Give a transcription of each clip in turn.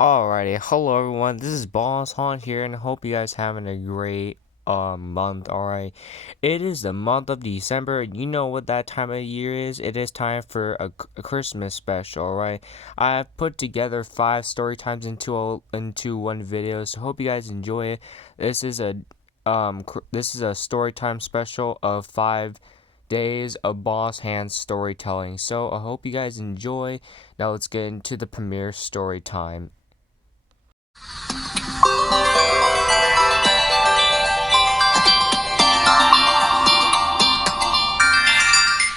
Alrighty, hello everyone. This is Boss HANN here, and I hope you guys having a great month. Alright, it is the month of December, and you know what that time of year is. It is time for a Christmas special. Alright, I have put together 5 story times into one video, so hope you guys enjoy it. This is a story time special of 5 days of Boss HANN storytelling. So I hope you guys enjoy. Now let's get into the premiere story time.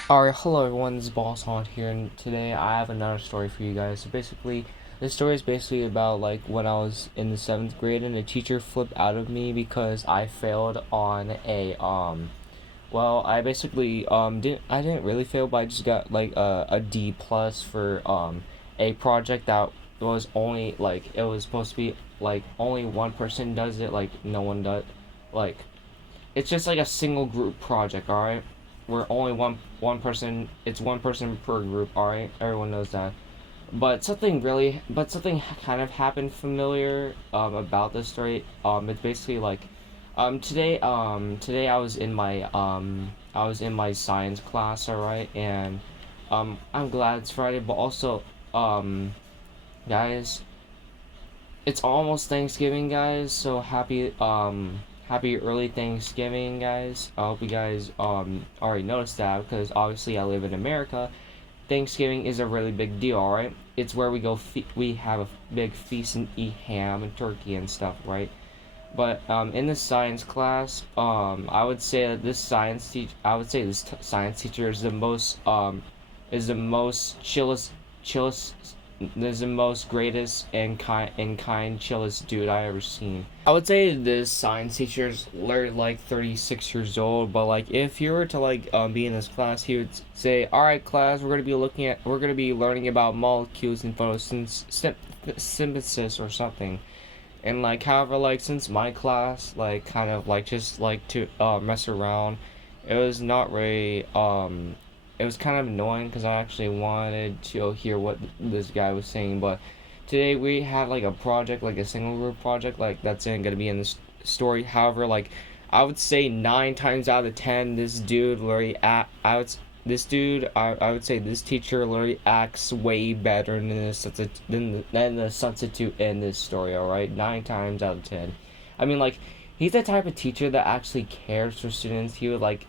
Alright, hello everyone, this is Boss HANN here, and today I have another story for you guys. So basically, this story is basically about like when I was in the 7th grade and a teacher flipped out of me because I failed on well, I basically didn't really fail, but I just got like a D plus for a project that was only like it was supposed to be like only one person does it, like no one does, like it's just like a single group project. All right, we're only one person. It's one person per group. All right, everyone knows that. But something kind of happened familiar about this story. It's basically like today I was in my science class. All right, and I'm glad it's Friday, but also guys, it's almost Thanksgiving, guys. So happy early Thanksgiving, guys. I hope you guys already noticed that, because obviously I live in America. Thanksgiving is a really big deal, alright? It's where we have a big feast and eat ham and turkey and stuff, right? But in the science class, I would say that this science teacher is the most chillest is the most greatest and kind chillest dude I ever seen. I would say this science teacher's literally like 36 years old, but like if you were to like be in this class, he would say, "All right, class, we're gonna be learning about molecules and photosynthesis or something." And like, however, like since my class like kind of like just like to mess around, it was not really it was kind of annoying because I actually wanted to hear what this guy was saying. But today we had like a project, like a single group project, like that's gonna be in this story. However, like I would say 9 times out of 10, this dude literally I would this dude I would say this teacher literally acts way better than the substitute in this story. All right, 9 times out of 10. I mean, like, he's the type of teacher that actually cares for students. He would like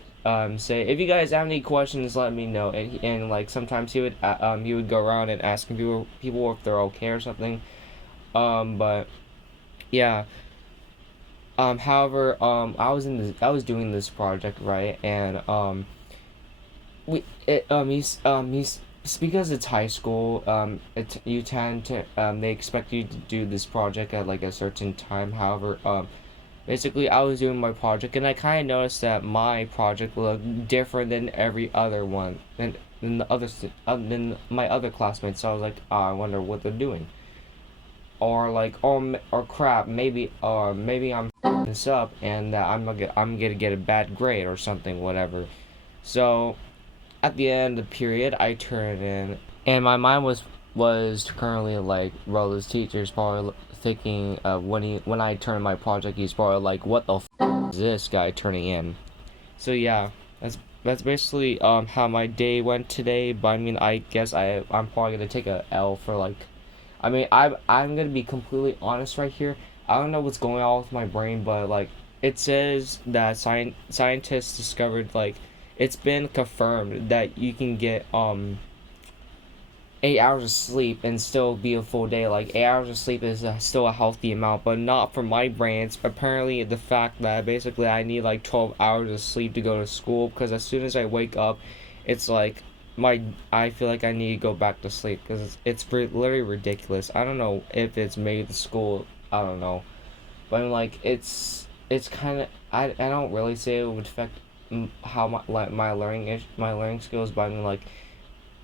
say, if you guys have any questions, let me know. And like sometimes he would go around and asking people if they're okay or something. But yeah. However, I was doing this project, right, and he's it's because it's high school. You tend to they expect you to do this project at like a certain time. However, basically I was doing my project, and I kind of noticed that my project looked different than every other one, than than my other classmates. So I was like, oh, I wonder what they're doing, or like, or crap, maybe I'm this up, and I'm gonna get a bad grade or something, whatever. So at the end of the period, I turned in, and my mind was currently like, bro, this teacher's probably thinking when I turn my project, he's probably like, what the is this guy turning in? So yeah, that's basically how my day went today. But I mean, I guess I'm probably gonna take a L for like, I mean, I'm gonna be completely honest right here. I don't know what's going on with my brain, but like it says that scientists discovered, like, it's been confirmed that you can get 8 hours of sleep and still be a full day. Like 8 hours of sleep is still a healthy amount, but not for my brain. It's apparently the fact that basically I need like 12 hours of sleep to go to school, because as soon as I wake up, it's like I feel like I need to go back to sleep, because literally ridiculous. I don't know if it's maybe the school. I don't know, but I'm like it's kind of, I don't really say it would affect how my learning skills, but I mean, like,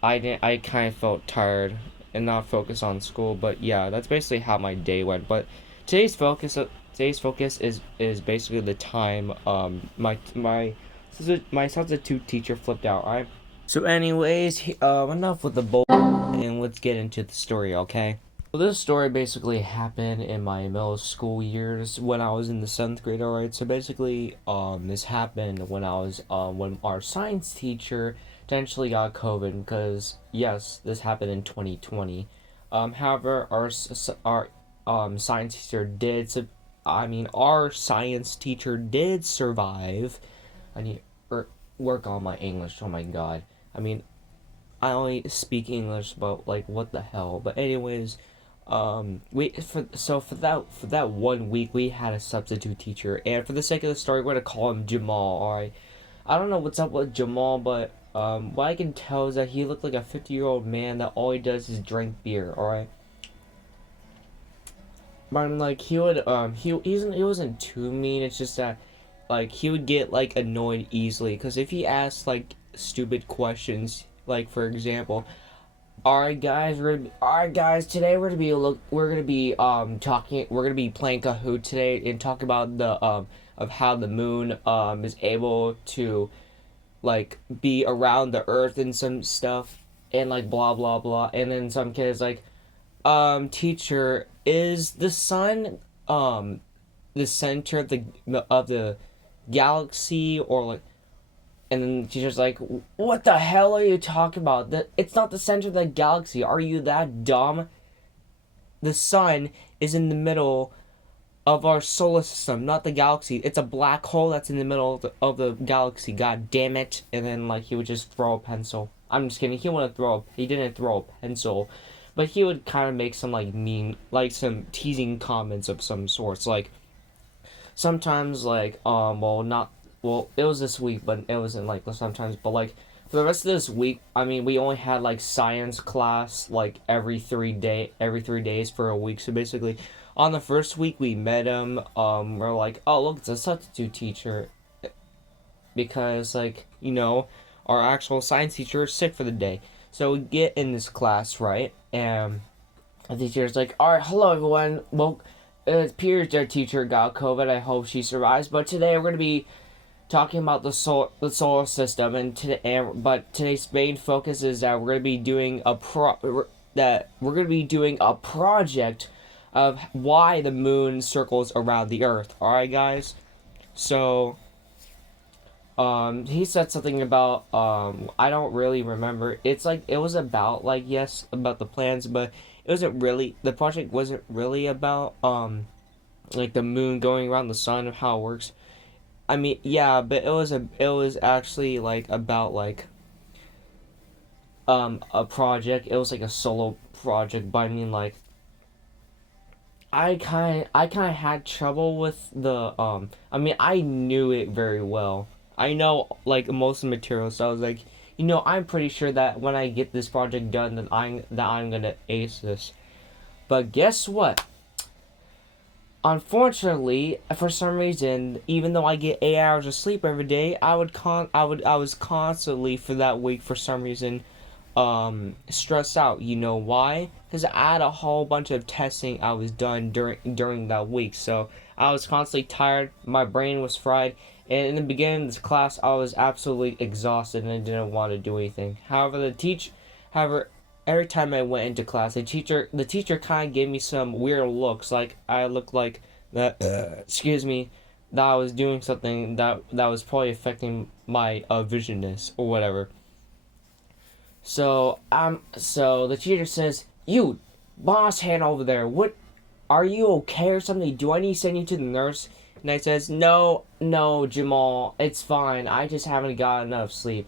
I kind of felt tired and not focused on school. But yeah, that's basically how my day went. But today's focus is basically the time my substitute teacher flipped out. All right. So anyways, enough with the bull, and let's get into the story, okay? Well, this story basically happened in my middle school years when I was in the seventh grade. All right, so basically, this happened when when our science teacher potentially got COVID because yes, this happened in 2020. However, our science teacher our science teacher did survive. I need to work on my English. Oh my god. I mean, I only speak English, but like, what the hell? But anyways, for that 1 week we had a substitute teacher, and for the sake of the story, we're gonna call him Jamal. All right. I don't know what's up with Jamal, but what I can tell is that he looked like a 50-year-old man that all he does is drink beer. All right. But I'm like, he wasn't too mean. It's just that like he would get like annoyed easily because if he asked like stupid questions, like for example, all right, guys. Today we're gonna be talking. We're gonna be playing Kahoot today and talk about the of how the moon is able to like be around the Earth and some stuff and like blah blah blah. And then some kids like, teacher, is the sun the center of the galaxy, or like, and then the teacher's like, "What the hell are you talking about? It's not the center of the galaxy. Are you that dumb? The sun is in the middle of our solar system, not the galaxy. It's a black hole that's in the middle of the galaxy. God damn it!" And then like he would just throw a pencil. I'm just kidding. He didn't throw a pencil, but he would kind of make some like mean, like some teasing comments of some sorts. Like sometimes like well not well it was this week, but it wasn't like sometimes, but like for the rest of this week, I mean, we only had like science class like every 3 days for a week. So basically on the first week we met him, we're like, oh look, it's a substitute teacher, because like, our actual science teacher is sick for the day. So we get in this class, right? And the teacher's like, all right, hello everyone. Well, it appears their teacher got COVID. I hope she survives. But today we're going to be talking about the solar system, but today's main focus is that we're going to be doing a project of why the moon circles around the Earth. All right, guys. So he said something about I don't really remember. It's like it was about like, yes, about the plans, but the project wasn't really about like the moon going around the sun and how it works. I mean, yeah, but it was actually like about like a project. It was like a solo project, but I mean like I kind of had trouble with the I mean, I knew it very well. I know like most of the material, so I was like, I'm pretty sure that when I get this project done, that I'm gonna ace this. But guess what? Unfortunately, for some reason, even though I get 8 hours of sleep every day, I was constantly for that week for some reason stressed out. You know why? Because I had a whole bunch of testing I was done during that week, so I was constantly tired. My brain was fried, and in the beginning of this class, I was absolutely exhausted and I didn't want to do anything. However, every time I went into class, the teacher kind of gave me some weird looks, like I looked like that. Excuse me, that I was doing something that was probably affecting my visionness or whatever. So the teacher says, "You, boss hand over there, what? Are you okay or something? Do I need to send you to the nurse?" And I says, "No, no, Jamal, it's fine. I just haven't got enough sleep."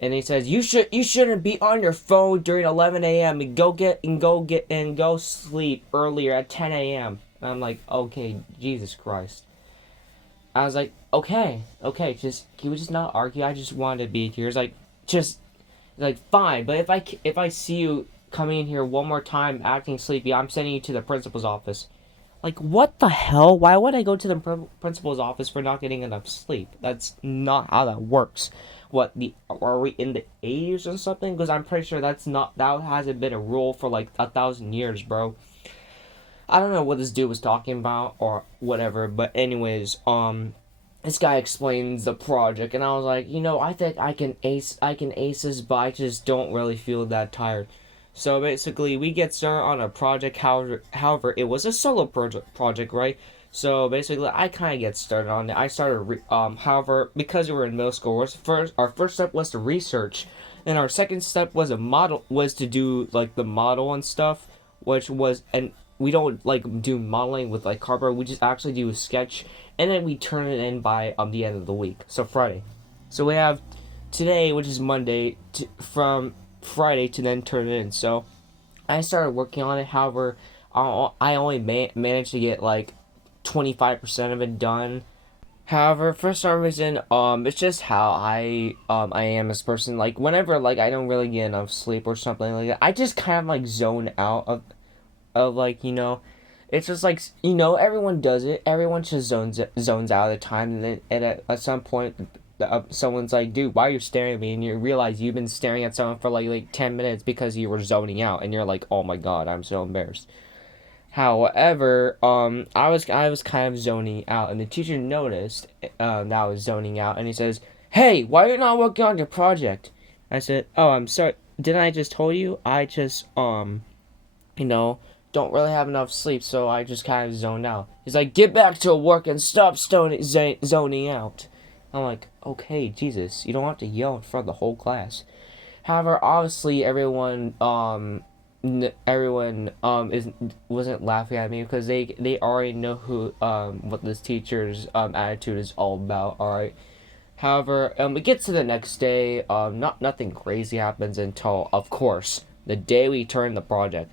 And he says, you shouldn't be on your phone during 11 a.m. and go sleep earlier at 10 a.m." And I'm like, okay, Jesus Christ. I was like, okay, just can we just not argue? I just wanted to be here. It's like, just like, fine, but if I see you coming in here one more time acting sleepy, I'm sending you to the principal's office. Like, what the hell? Why would I go to the principal's office for not getting enough sleep? That's not how that works. Are we in the 80s or something? Because I'm pretty sure that hasn't been a rule for like 1,000 years, bro. I don't know what this dude was talking about or whatever, but anyways, this guy explains the project, and I was like, I think I can ace this, but I just don't really feel that tired. So basically, we get started on a project. However, it was a solo project, right? So basically, I kind of get started on it. I started, however, because we were in middle school, our first step was to research, and our second step was to do like the model and stuff, which was and we don't like do modeling with like cardboard. We just actually do a sketch, and then we turn it in by the end of the week. So Friday. So we have today, which is Monday, from Friday to then turn it in. So I started working on it. However, I only managed to get like 25% of it done. However, for some reason, it's just how I am as a person. Like whenever like I don't really get enough sleep or something like that, I just kind of like zone out of like it's just like everyone does it. Everyone just zones out of the time, and then at some point, someone's like, "Dude, why are you staring at me?" And you realize you've been staring at someone for like 10 minutes because you were zoning out, and you're like, "Oh my god, I'm so embarrassed." However, I was kind of zoning out, and the teacher noticed that I was zoning out, and he says, "Hey, why are you not working on your project?" I said, "Oh, I'm sorry. Didn't I just told you? I just you know, don't really have enough sleep, so I just kind of zoned out." He's like, "Get back to work and stop zoning out." I'm like, "Okay, Jesus, you don't have to yell in front of the whole class." However, obviously, everyone is wasn't laughing at me because they already know who what this teacher's attitude is all about. All right. However, it gets to the next day. Nothing crazy happens until, of course, the day we turn the project.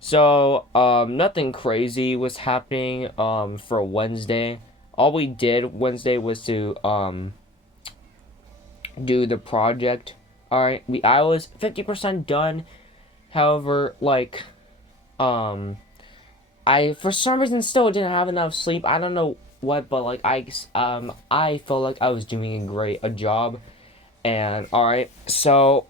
So, nothing crazy was happening, for Wednesday. All we did Wednesday was to, do the project. Alright, I was 50% done. However, like, um, I, for some reason, still didn't have enough sleep. I don't know what, but, like, I felt like I was doing a job. And, alright, so,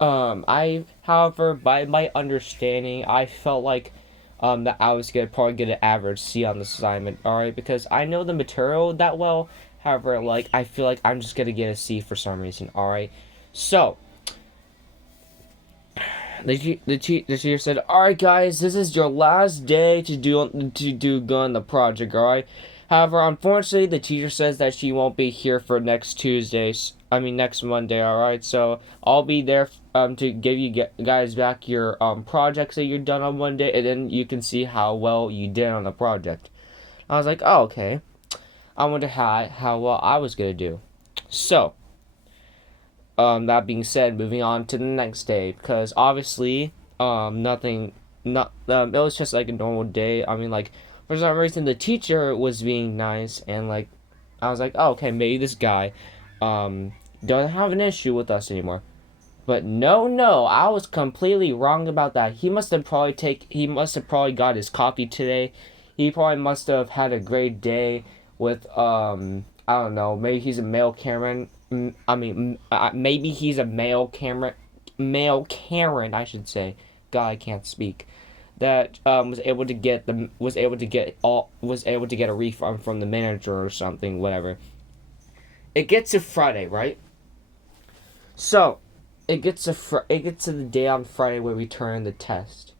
however, by my understanding, I felt like that I was gonna probably get an average C on this assignment. All right, because I know the material that well. However, like I feel like I'm just gonna get a C for some reason. All right, so the teacher said, "All right, guys, this is your last day to do good on the project. All right." However, unfortunately, the teacher says that she won't be here for next Tuesdays. I mean next Monday. All right, so I'll be there to give you guys back your projects that you're done on Monday, and then you can see how well you did on the project. I was like, "Oh, okay." I wonder how well I was gonna do. So, that being said, moving on to the next day, because obviously, nothing, not it was just like a normal day. I mean, like for some reason, the teacher was being nice, and like I was like, "Oh, okay, maybe this guy, doesn't have an issue with us anymore." But no, I was completely wrong about that. He must have probably got his coffee today. He probably must have had a great day with I don't know, maybe he's a male Karen. Maybe he's a male Karen, I should say. God, I can't speak. That was able to get a refund from the manager or something, whatever. It gets to Friday, right? So, it gets to the day on Friday where we turn the test.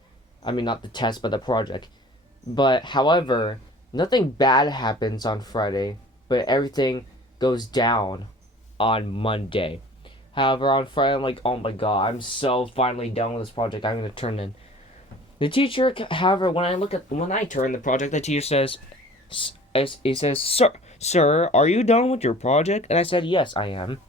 I mean, not the test, but the project. But however, nothing bad happens on Friday, but everything goes down on Monday. However, on Friday, I'm like, "Oh my god, I'm so finally done with this project. I'm gonna turn in." The teacher, however, when I turn the project, the teacher says, he says, "Sir, are you done with your project?" And I said, "Yes, I am.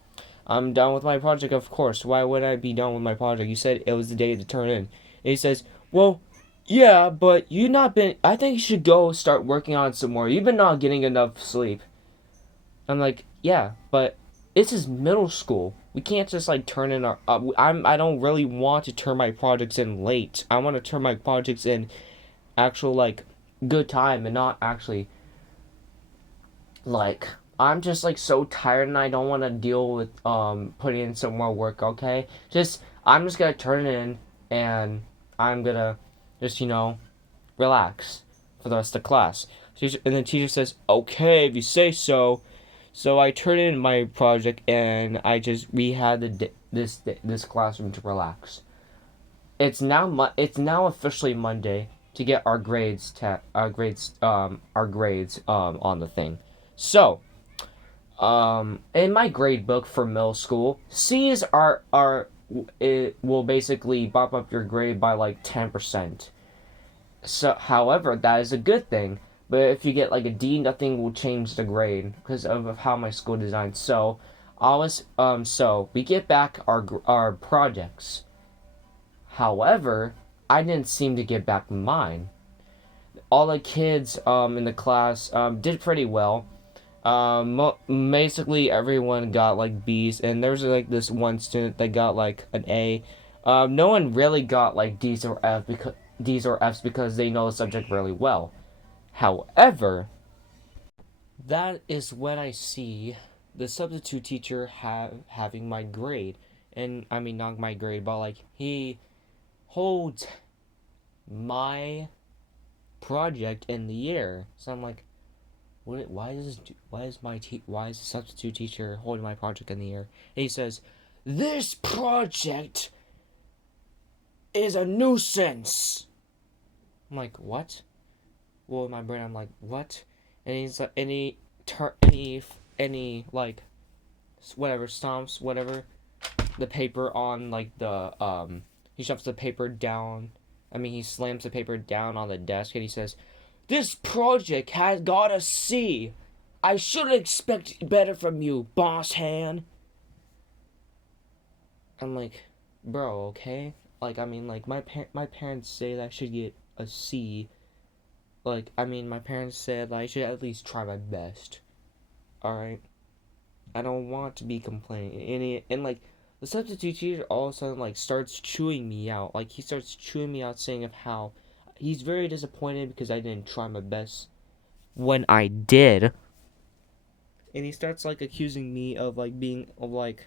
I'm done with my project, of course. Why would I be done with my project? You said it was the day to turn in." And he says, "Well, yeah, but you not been. I think you should go start working on it some more. You've been not getting enough sleep." I'm like, "Yeah, but this is middle school. We can't just like turn in our. I don't really want to turn my projects in late. I want to turn my projects in actual like good time and not actually like I'm just like so tired and I don't want to deal with putting in some more work, okay? I'm just going to turn it in and I'm going to just relax for the rest of the class. And the teacher says, "Okay, if you say so." So I turned in my project and we had this classroom to relax. it's now officially Monday to get our grades on the thing. So, in my grade book for middle school, C's are it will basically bump up your grade by like 10%. So, however, that is a good thing. But if you get like a D, nothing will change the grade because of how my school designed. So, so we get back our projects. However, I didn't seem to get back mine. All the kids in the class did pretty well. Basically everyone got like B's, and there's like this one student that got like an A. No one really got like D's or F's because they know the subject really well. However, that is when I see the substitute teacher having my grade, and I mean not my grade, but like he holds my project in the air. So I'm like, why is the substitute teacher holding my project in the air? And he says, "This project is a nuisance." I'm like, "What?" Well, in my brain, I'm like, "What?" And he's like, any like, whatever, stomps whatever the paper on like the he shoves the paper down. I mean, he slams the paper down on the desk, and he says, "This project has got a C. I should expect better from you, Boss Han." I'm like, bro, okay? Like, I mean, like, my parents say that I should get a C. Like, I mean, my parents said I should at least try my best. Alright? I don't want to be complaining. And like, the substitute teacher all of a sudden, like, starts chewing me out. Like, he starts chewing me out, saying of how he's very disappointed because I didn't try my best when I did. And he starts like accusing me of like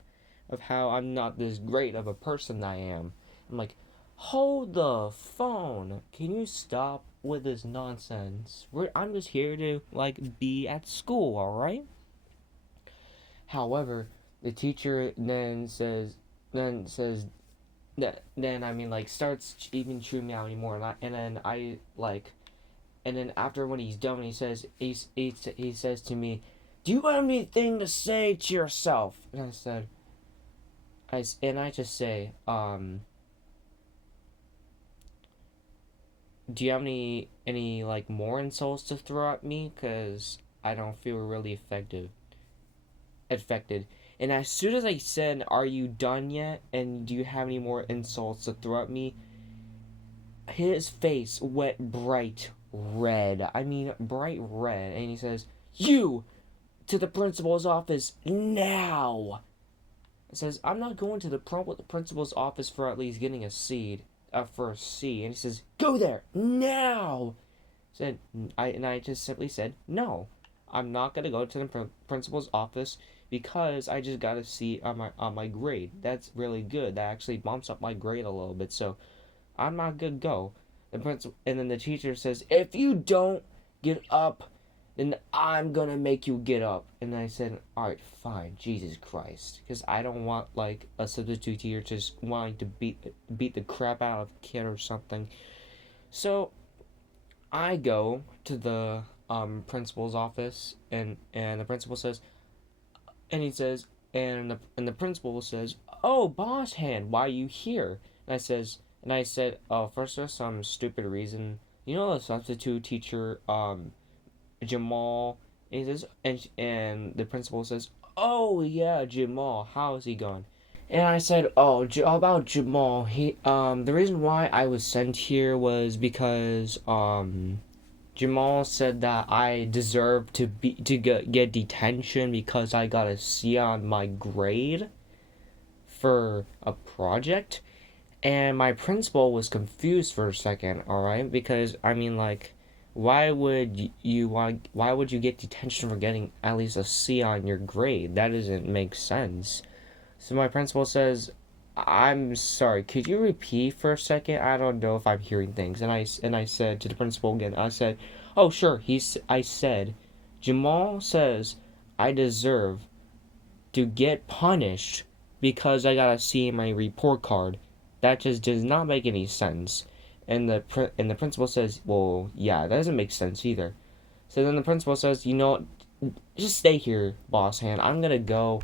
of how I'm not this great of a person I am. I'm like, hold the phone. Can you stop with this nonsense? I'm just here to like be at school, all right? However, the teacher then I mean like starts even chewing me out anymore, and then I like, and then after when he's done, he says to me, "Do you have anything to say to yourself?" And I said, I just say, "Do you have any like more insults to throw at me? Cause I don't feel really affected." And as soon as I said, "Are you done yet? And do you have any more insults to throw at me?" his face went bright red. I mean, bright red. And he says, "You to the principal's office now." It says, "I'm not going to the principal's office for at least getting a for a C." And he says, "Go there now." Said I just simply said, "No, I'm not gonna go to the principal's office because I just got a C on my grade. That's really good. That actually bumps up my grade a little bit. So I'm not gonna go." And then the teacher says, "If you don't get up, then I'm gonna make you get up." And I said, "Alright, fine, Jesus Christ," because I don't want like a substitute teacher just wanting to beat the crap out of a kid or something. So I go to the principal's office, and the principal says, and he says, and the principal says, "Oh, Boss Hand, why are you here?" And I said, "Oh, first for some stupid reason, you know the substitute teacher, Jamal." And he says, and the principal says, "Oh yeah, Jamal, how is he going?" And I said, "Oh, about Jamal, the reason why I was sent here was because Jamal said that I deserved to get detention because I got a C on my grade for a project." And my principal was confused for a second, all right? Because I mean, like, why would you get detention for getting at least a C on your grade? That doesn't make sense. So my principal says, "I'm sorry. Could you repeat for a second? I don't know if I'm hearing things." And I said to the principal again. I said, "Oh sure." I said, "Jamal says I deserve to get punished because I got a C in my report card." That just does not make any sense. And the principal says, well, yeah, that doesn't make sense either. So then the principal says, just stay here, Boss Hand. I'm gonna go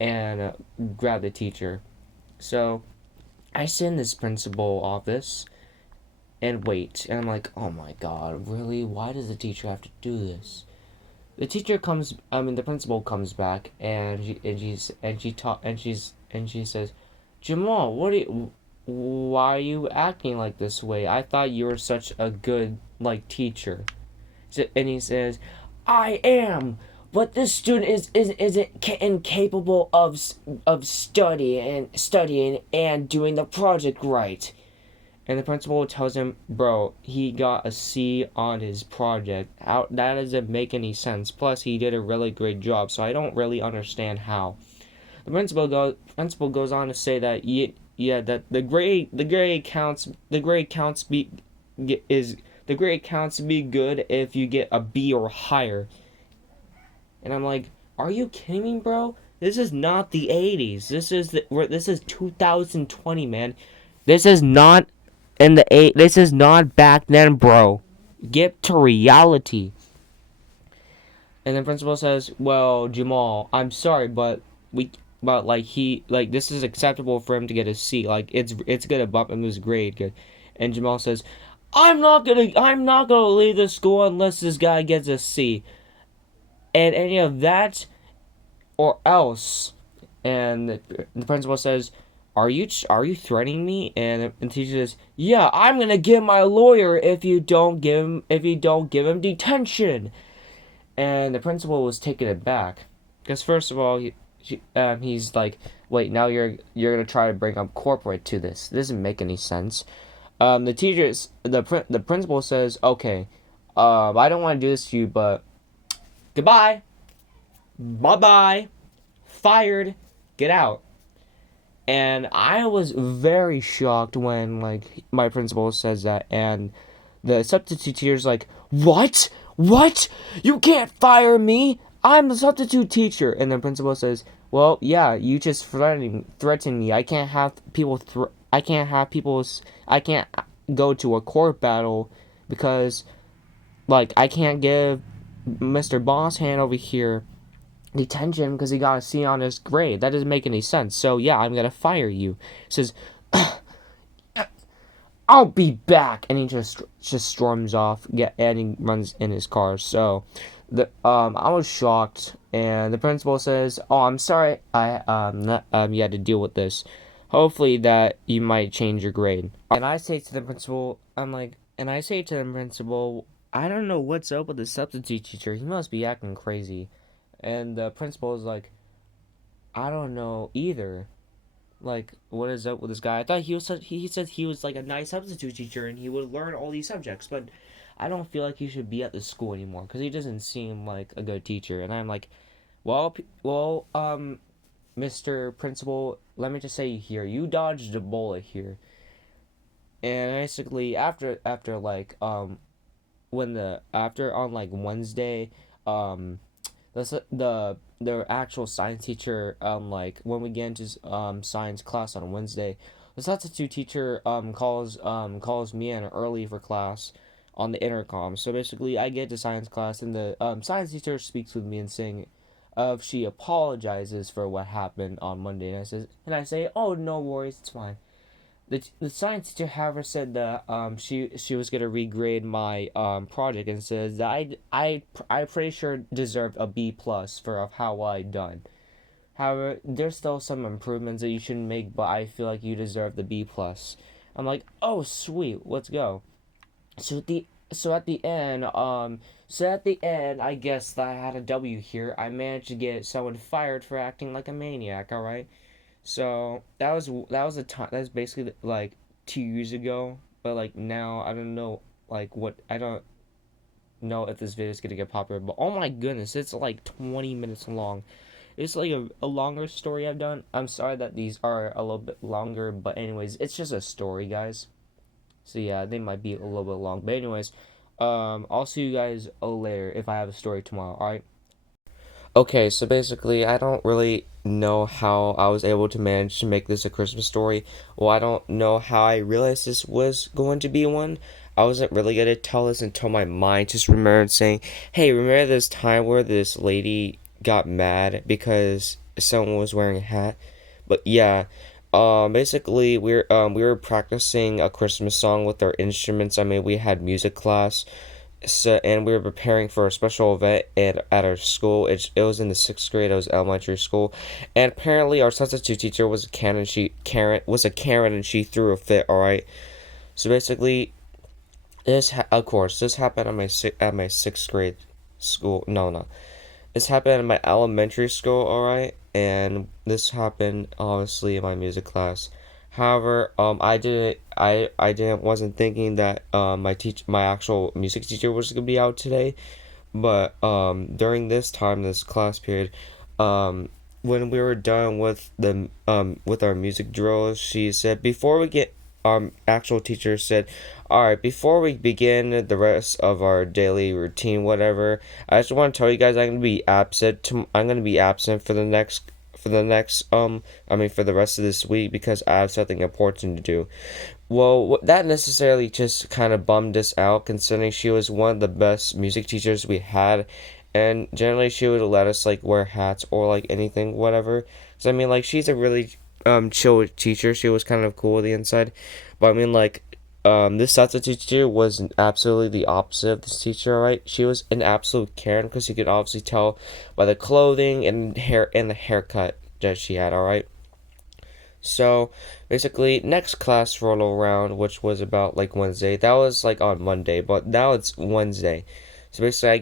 and grab the teacher. So I sit in this principal office and wait, and I'm like, oh my god, really? Why does the teacher have to do this? The teacher comes, I mean, the principal comes back, and she says, Jamal, why are you acting like this way? I thought you were such a good like teacher. And he says, I am, but this student isn't incapable of studying and doing the project right. And the principal tells him, bro, he got a C on his project. That doesn't make any sense. Plus, he did a really great job, so I don't really understand how. The principal goes on to say that that the grade counts be good if you get a B or higher. And I'm like, are you kidding me, bro? This is not the 80s. This is 2020, man. This is not this is not back then, bro. Get to reality. And the principal says, well, Jamal, I'm sorry, but like this is acceptable for him to get a C. Like it's gonna bump him his grade good. And Jamal says, I'm not gonna leave the school unless this guy gets a C. And any of that or else. And the principal says, are you threatening me? And the teacher says, yeah, I'm gonna get my lawyer if you don't give him detention. And the principal was taken aback because first of all, he's like, wait, now you're gonna try to bring up corporate to this. This doesn't make any sense. The principal says, okay, I don't want to do this to you, but goodbye, bye bye, fired, get out. And I was very shocked when like my principal says that, and the substitute teacher's like, what? What? You can't fire me. I'm the substitute teacher. And the principal says, well, yeah, you just threaten me. I can't go to a court battle because like I can't give Mr. Boss Hand over here detention because he got a C on his grade. That doesn't make any sense. So yeah, I'm gonna fire you. He says, I'll be back, and he just storms off. And he runs in his car. So I was shocked, and the principal says, oh, I'm sorry, you had to deal with this. Hopefully that you might change your grade. And I say to the principal, I don't know what's up with the substitute teacher. He must be acting crazy. And the principal is like, I don't know either. Like, what is up with this guy? I thought he said he was like a nice substitute teacher and he would learn all these subjects, but I don't feel like he should be at the school anymore because he doesn't seem like a good teacher. And I'm like, Mr. Principal, let me just say here, you dodged a bullet here. And basically, after like when the after on like Wednesday, the actual science teacher like when we get into science class on Wednesday, the substitute teacher calls me in early for class on the intercom. So basically, I get to science class and the science teacher speaks with me and saying, she apologizes for what happened on Monday, and I say, oh, no worries, it's fine. The science teacher, however, said that she was gonna regrade my project and says that I pretty sure deserved a B plus for how I done. However, there's still some improvements that you shouldn't make, but I feel like you deserve the B plus. I'm like, oh sweet, let's go. So at the end, I guess that I had a W here. I managed to get someone fired for acting like a maniac. All right. So that was a time. That's basically like 2 years ago. But like now, I don't know like what I don't know if this video is gonna get popular. But oh my goodness, it's like 20 minutes long. It's like a longer story I've done. I'm sorry that these are a little bit longer, but anyways, it's just a story, guys. So yeah, they might be a little bit long. But anyways, I'll see you guys later if I have a story tomorrow. All right. Okay, so basically, I don't really know how I was able to manage to make this a Christmas story. Well, I don't know how I realized this was going to be one. I wasn't really gonna tell this until my mind just remembered saying, "Hey, remember this time where this lady got mad because someone was wearing a hat?" But yeah, basically we were practicing a Christmas song with our instruments. I mean, we had music class, so and we were preparing for a special event at our school. It was in the sixth grade. It was elementary school, and apparently our substitute teacher was a Karen, and she threw a fit. All right, so basically of course this happened at my sixth grade school. No, no, this happened in my elementary school, alright? And this happened obviously in my music class. However, I didn't wasn't thinking that my actual music teacher was gonna be out today. But during this class period, um, when we were done with our music drills, she said before we get actual teacher said, all right, before we begin the rest of our daily routine, whatever, I just want to tell you guys I'm gonna be absent for the next I mean for the rest of this week because I have something important to do. Well, that necessarily just kind of bummed us out, considering she was one of the best music teachers we had, and generally she would let us like wear hats or like anything, whatever. So I mean, like she's a really chill teacher. She was kind of cool on the inside, but I mean, like this substitute teacher was absolutely the opposite of this teacher. Right? She was an absolute Karen because you could obviously tell by the clothing and the haircut that she had. All right. So basically, next class rolled around, which was about like Wednesday. That was like on Monday, but now it's Wednesday. So basically, we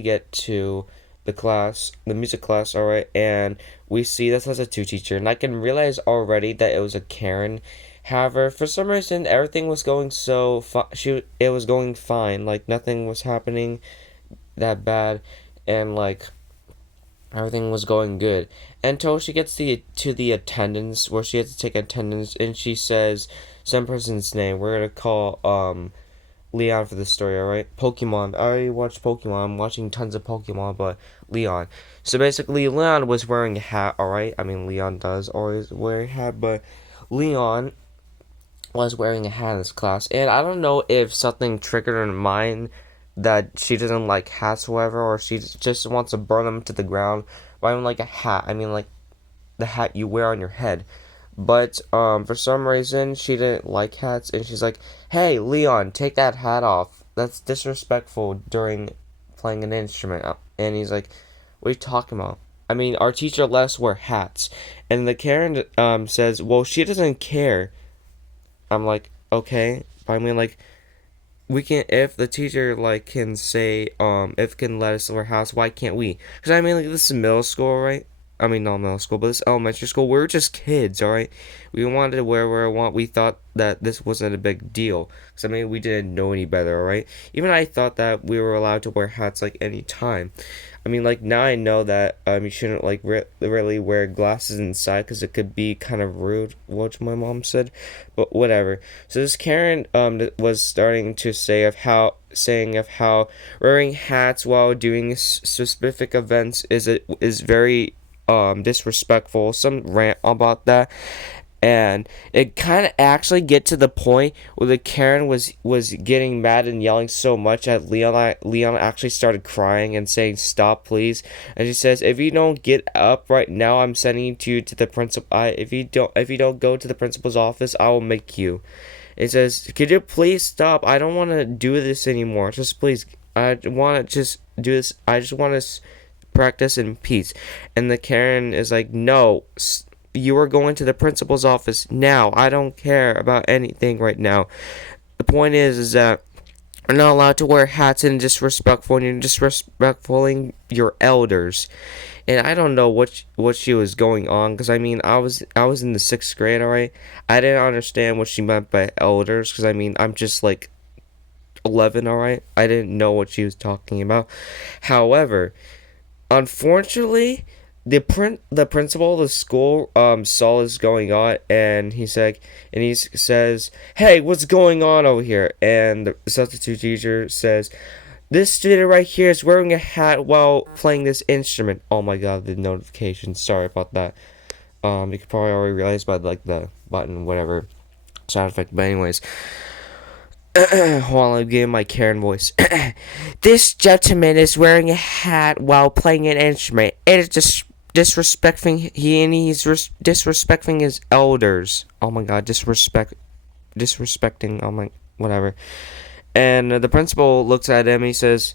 get to the music class, all right, and we see this as a two teacher, and I can realize already that it was a Karen. However, for some reason, everything was going it was going fine, like nothing was happening that bad, and like everything was going good until she gets to the attendance where she has to take attendance and she says some person's name. We're gonna call Leon for the story, alright? Pokemon. I already watched Pokemon. I'm watching tons of Pokemon, but Leon. So basically Leon was wearing a hat, alright? I mean Leon does always wear a hat, but Leon was wearing a hat in this class, and I don't know if something triggered her mind that she doesn't like hats, or whatever, or she just wants to burn them to the ground. But I mean, like a hat. I mean, like the hat you wear on your head. But for some reason, she didn't like hats, and she's like, "Hey, Leon, take that hat off. That's disrespectful during playing an instrument." And he's like, "What are you talking about?" I mean, our teacher let us wear hats, and the Karen says, "Well, she doesn't care." I'm like, okay. But I mean, like, we can if the teacher like can say if can let us leave our house, why can't we? Because I mean, like, this is middle school, right? I mean, not middle school, but this elementary school. We were just kids, all right. We wanted to wear where we want. We thought that this wasn't a big deal. Because I mean, we didn't know any better, all right. Even I thought that we were allowed to wear hats like any time. I mean, like now I know that you shouldn't like really wear glasses inside because it could be kind of rude, what my mom said, but whatever. So this Karen was starting to saying of how wearing hats while doing specific events is very disrespectful. Some rant about that, and it kind of actually get to the point where the Karen was getting mad and yelling so much at Leon. Leon actually started crying and saying, "Stop, please!" And she says, "If you don't get up right now, I'm sending you to the principal. If you don't go to the principal's office, I will make you." It says, "Could you please stop? I don't want to do this anymore. Just please, I want to just do this. I just want to practice in peace." And the Karen is like, "No. You are going to the principal's office now. I don't care about anything right now. The point is that you're not allowed to wear hats and you're disrespectfully your elders." And I don't know what she was going on, because I mean I was in the sixth grade, alright. I didn't understand what she meant by elders, because I mean I'm just like 11, alright. I didn't know what she was talking about. However, unfortunately, the principal of the school saw this going on, and he says, "Hey, what's going on over here?" And the substitute teacher says, This student right here is wearing a hat while playing this instrument. Oh my god, the notification. Sorry about that. You could probably already realize by like the button, whatever sound effect. But anyways, hold on, I'm getting my Karen voice. This gentleman is wearing a hat while playing an instrument. It is just disrespecting his elders. Oh my god, disrespecting. Oh my, whatever. And the principal looks at him. He says,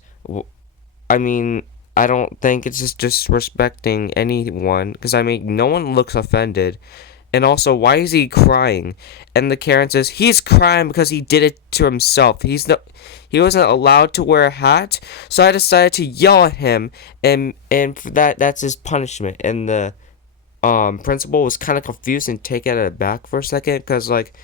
I mean, I don't think it's just disrespecting anyone, because I mean, no one looks offended. And also, why is he crying? And the Karen says he's crying because he did it to himself. He wasn't allowed to wear a hat, so I decided to yell at him, and for that's his punishment. And the principal was kind of confused and taken aback for a second, because like,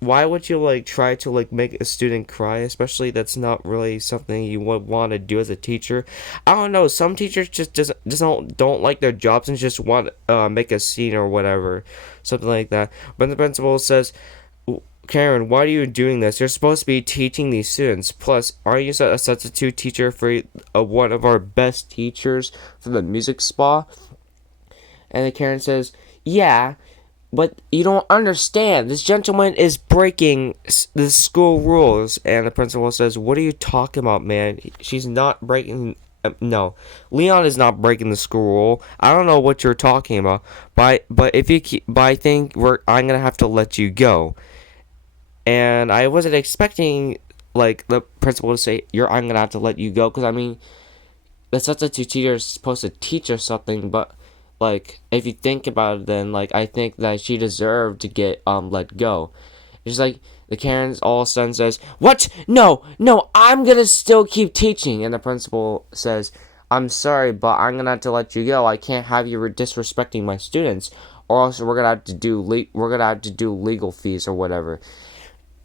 why would you like try to like make a student cry, especially that's not really something you would want to do as a teacher. I don't know, some teachers just don't like their jobs and just want make a scene or whatever, something like that. But the principal says, Karen, why are you doing this? You're supposed to be teaching these students. Plus, are you a substitute teacher for one of our best teachers from the music spa? And the Karen says, yeah, but you don't understand. This gentleman is breaking the school rules. And the principal says, what are you talking about, man? She's not breaking. No, Leon is not breaking the school rule. I don't know what you're talking about. But if you keep, but I think I'm gonna have to let you go. And I wasn't expecting like the principal to say, I'm gonna have to let you go, because I mean, the substitute teacher is supposed to teach us something, but like, if you think about it, then like, I think that she deserved to get let go. It's like the Karen's all of a sudden says, what? No, I'm gonna still keep teaching. And the principal says, I'm sorry, but I'm gonna have to let you go. I can't have you disrespecting my students, or else we're gonna have to do legal fees or whatever.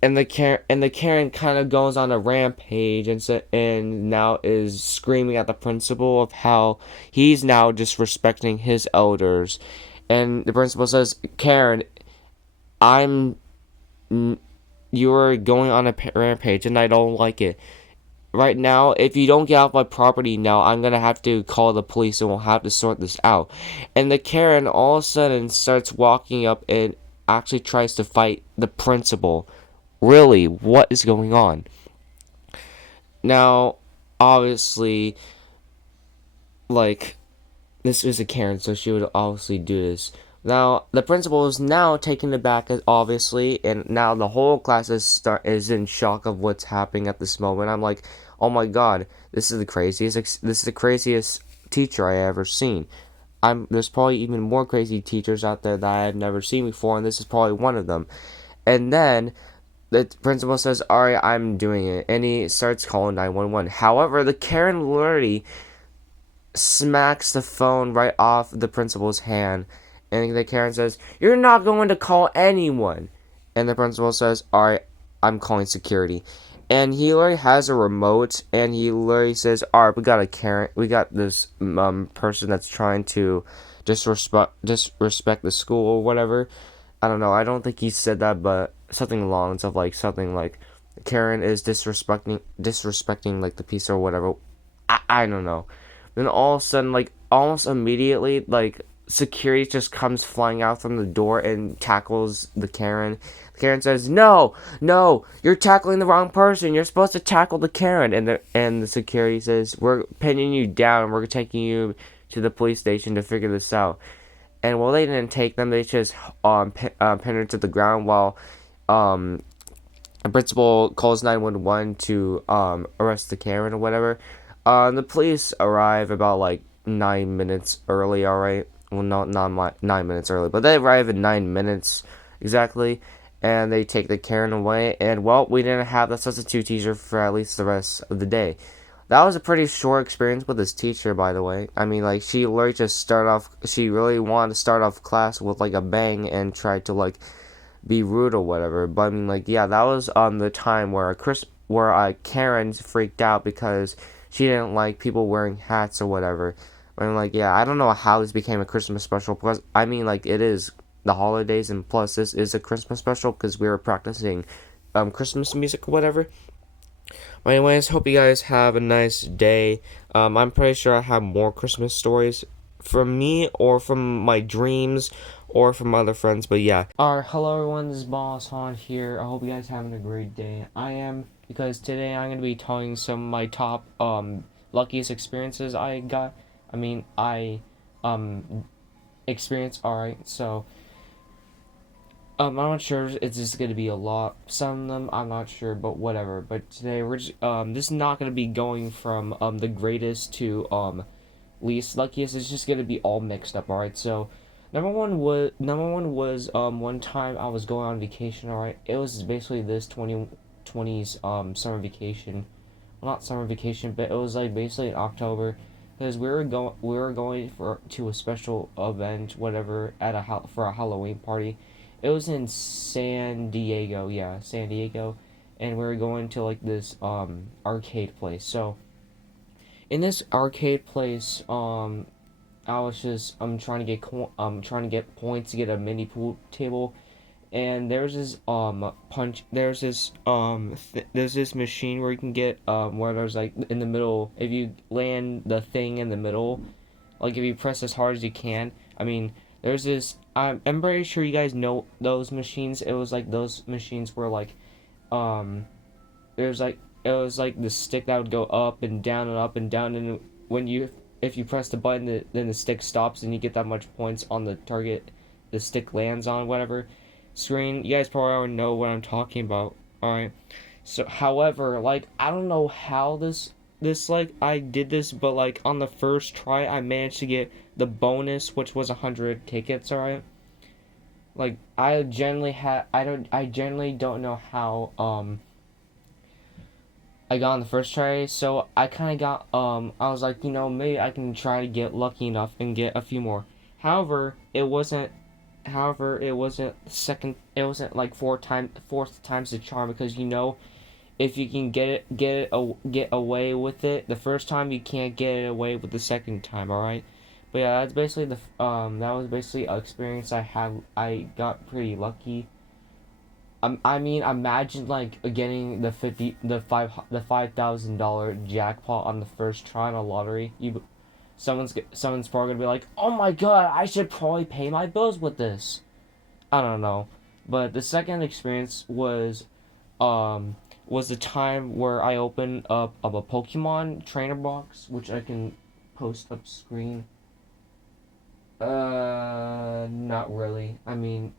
And the Karen kind of goes on a rampage, and now is screaming at the principal of how he's now disrespecting his elders. And the principal says, Karen, I'm you're going on a rampage, and I don't like it. Right now, if you don't get off my property now, I'm gonna have to call the police, and we'll have to sort this out. And the Karen all of a sudden starts walking up and actually tries to fight the principal. Really, what is going on? Now, obviously, like, this is a Karen, so she would obviously do this. Now, the principal is now taken aback, obviously, and now the whole class is in shock of what's happening at this moment. I'm like, oh my god, this is the craziest teacher I ever seen. There's probably even more crazy teachers out there that I've never seen before, and this is probably one of them. And then the principal says, alright, I'm doing it, and he starts calling 911. However, the Karen literally smacks the phone right off the principal's hand, and the Karen says, you're not going to call anyone. And the principal says, alright, I'm calling security. And he literally has a remote, and he literally says, alright, we got this person that's trying to disrespect the school or whatever. I don't know. I don't think he said that, but something along the lines of like something like Karen is disrespecting like the piece or whatever. I don't know. Then all of a sudden, like almost immediately, like security just comes flying out from the door and tackles the Karen. The Karen says, "No, you're tackling the wrong person. You're supposed to tackle the Karen." And the security says, "We're pinning you down. We're taking you to the police station to figure this out." And while they didn't take them, they just pin her to the ground while the principal calls 911 to arrest the Karen or whatever. The police arrive about like 9 minutes early. All right, well, not 9 minutes early, but they arrive in 9 minutes exactly, and they take the Karen away. And well, we didn't have the substitute teacher for at least the rest of the day. That was a pretty short experience with this teacher, by the way. I mean, like, she literally just started off, she really wanted to start off class with, like, a bang and tried to, like, be rude or whatever. But, I mean, like, yeah, that was the time where Karen freaked out because she didn't like people wearing hats or whatever. I mean, like, yeah, I don't know how this became a Christmas special, because, I mean, like, it is the holidays, and plus, this is a Christmas special because we were practicing Christmas music or whatever. But anyways, hope you guys have a nice day. I'm pretty sure I have more Christmas stories from me or from my dreams or from other friends. But yeah. Alright, hello everyone, this is Boss Han here. I hope you guys having a great day. I am, because today I'm gonna be telling some of my top luckiest experiences I got. I experienced. Alright, so I'm not sure it's just gonna be a lot. Some of them I'm not sure, but whatever. But today we're just, this is not gonna be going from the greatest to least luckiest. It's just gonna be all mixed up. All right. So number one was one time I was going on vacation. All right. It was basically this 2020's summer vacation. Well, not summer vacation, but it was like basically in October, because we were going to a special event, whatever, at for a Halloween party. It was in San Diego, yeah, San Diego, and we were going to like this arcade place. So in this arcade place, I was just trying to get points to get a mini pool table, and there's this machine where you can get where there's like in the middle, if you land the thing in the middle, like if you press as hard as you can. There's this. I'm pretty sure you guys know those machines. It was like those machines where like um there's like it was like the stick that would go up and down and up and down, and when you if you press the button, then the stick stops and you get that much points on the target the stick lands on, whatever screen. You guys probably already know what I'm talking about. All right. So, however, like I don't know how this like I did this, but like on the first try, I managed to get the bonus, which was 100 tickets. All right. Like I generally don't know how I got on the first try, so I kind of got I was like, maybe I can try to get lucky enough and get a few more. However, it wasn't. However, it wasn't second. It wasn't like fourth time's the charm, because if you can get away with it the first time, you can't get it away with the second time. All right. But yeah, that's basically that was basically an experience I had. I got pretty lucky. Imagine like getting the $5,000 jackpot on the first try on a lottery. Someone's probably gonna be like, "Oh my god, I should probably pay my bills with this." I don't know, but the second experience was the time where I opened up of a Pokemon trainer box, which I can post up screen. Not really.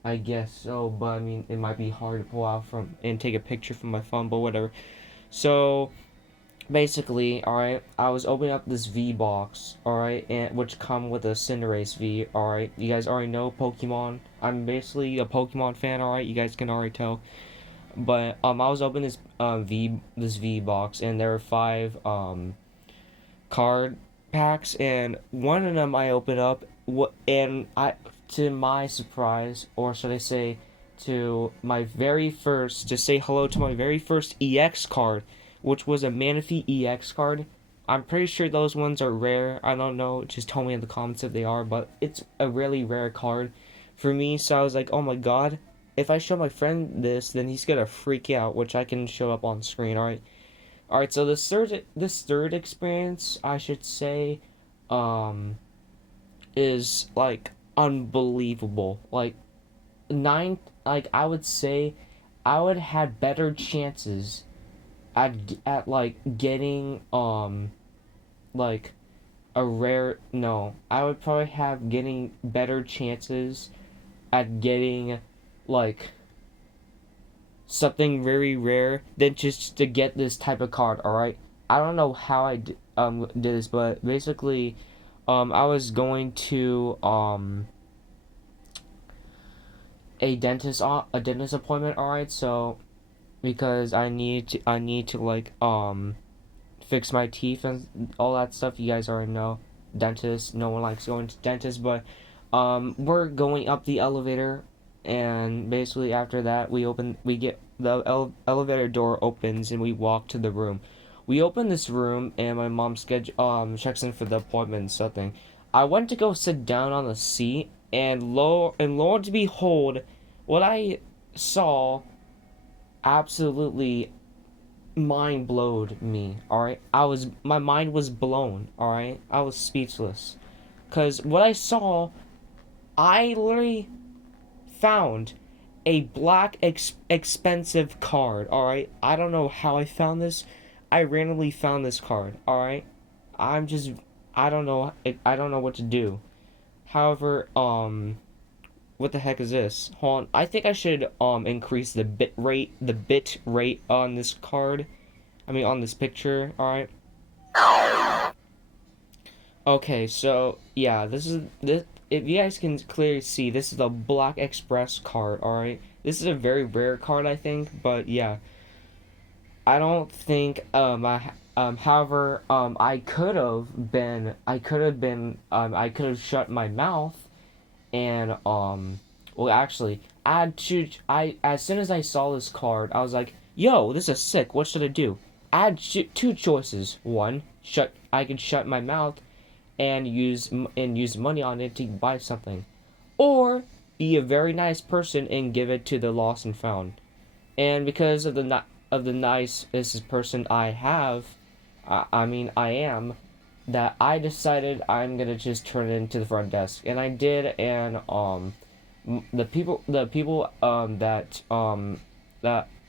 I guess so, but it might be hard to pull out from and take a picture from my phone, but whatever. So, basically, alright, I was opening up this V box, alright, and which come with a Cinderace V, alright. You guys already know Pokemon. I'm basically a Pokemon fan, alright, you guys can already tell. But I was opening this V box, and there were five card packs, and one of them I opened up, and I, to my surprise, or should I say, to say hello to my very first EX card, which was a Manaphy EX card. I'm pretty sure those ones are rare. I don't know. Just tell me in the comments if they are, but it's a really rare card for me. So I was like, oh my god, if I show my friend this, then he's gonna freak out, which I can show up on screen. All right. So this third experience, I should say, um, is like unbelievable. Like nine, like I would say, I would have better chances at like getting like a rare no. I would probably have getting better chances at getting like something very rare than just to get this type of card. All right. I don't know how did this, but basically, I was going to a dentist appointment. All right. So because I need to like fix my teeth and all that stuff. You guys already know, dentist. No one likes going to dentist, but we're going up the elevator, and basically after that we get the elevator door opens, and we walk to the room. We open this room, and my mom checks in for the appointment and something. I went to go sit down on the seat, and lo and behold, what I saw absolutely mind blowed me. All right, my mind was blown. All right, I was speechless because what I saw, I literally found a black expensive card. All right, I don't know how I found this. I randomly found this card. All right, I'm just I don't know. I don't know what to do. However, what the heck is this? Hold on. I think I should increase the bit rate on this card. I mean on this picture. All right. Okay, so yeah, this is this. If you guys can clearly see, this is the Black Express card. All right, this is a very rare card, I think. But yeah, I don't think however I could have shut my mouth and well actually I as soon as I saw this card I was like, yo, this is sick, what should I do? I had two choices. One, shut I could shut my mouth and use money on it to buy something, or be a very nice person and give it to the lost and found. And because of the nicest person I have, I mean I am, that I decided I'm gonna just turn it into the front desk, and I did. And the people that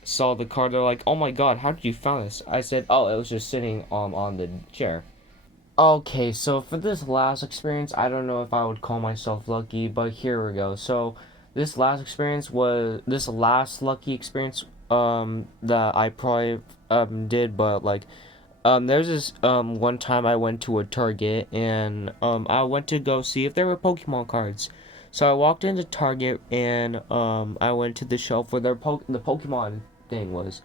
saw the card, they're like, "Oh my God, how did you find this?" I said, "Oh, it was just sitting on the chair." Okay, so for this last experience, I don't know if I would call myself lucky, but here we go. So this last lucky experience that I probably did, but like there's this one time I went to a Target and I went to go see if there were Pokemon cards. So I walked into Target and I went to the shelf where the Pokemon thing was.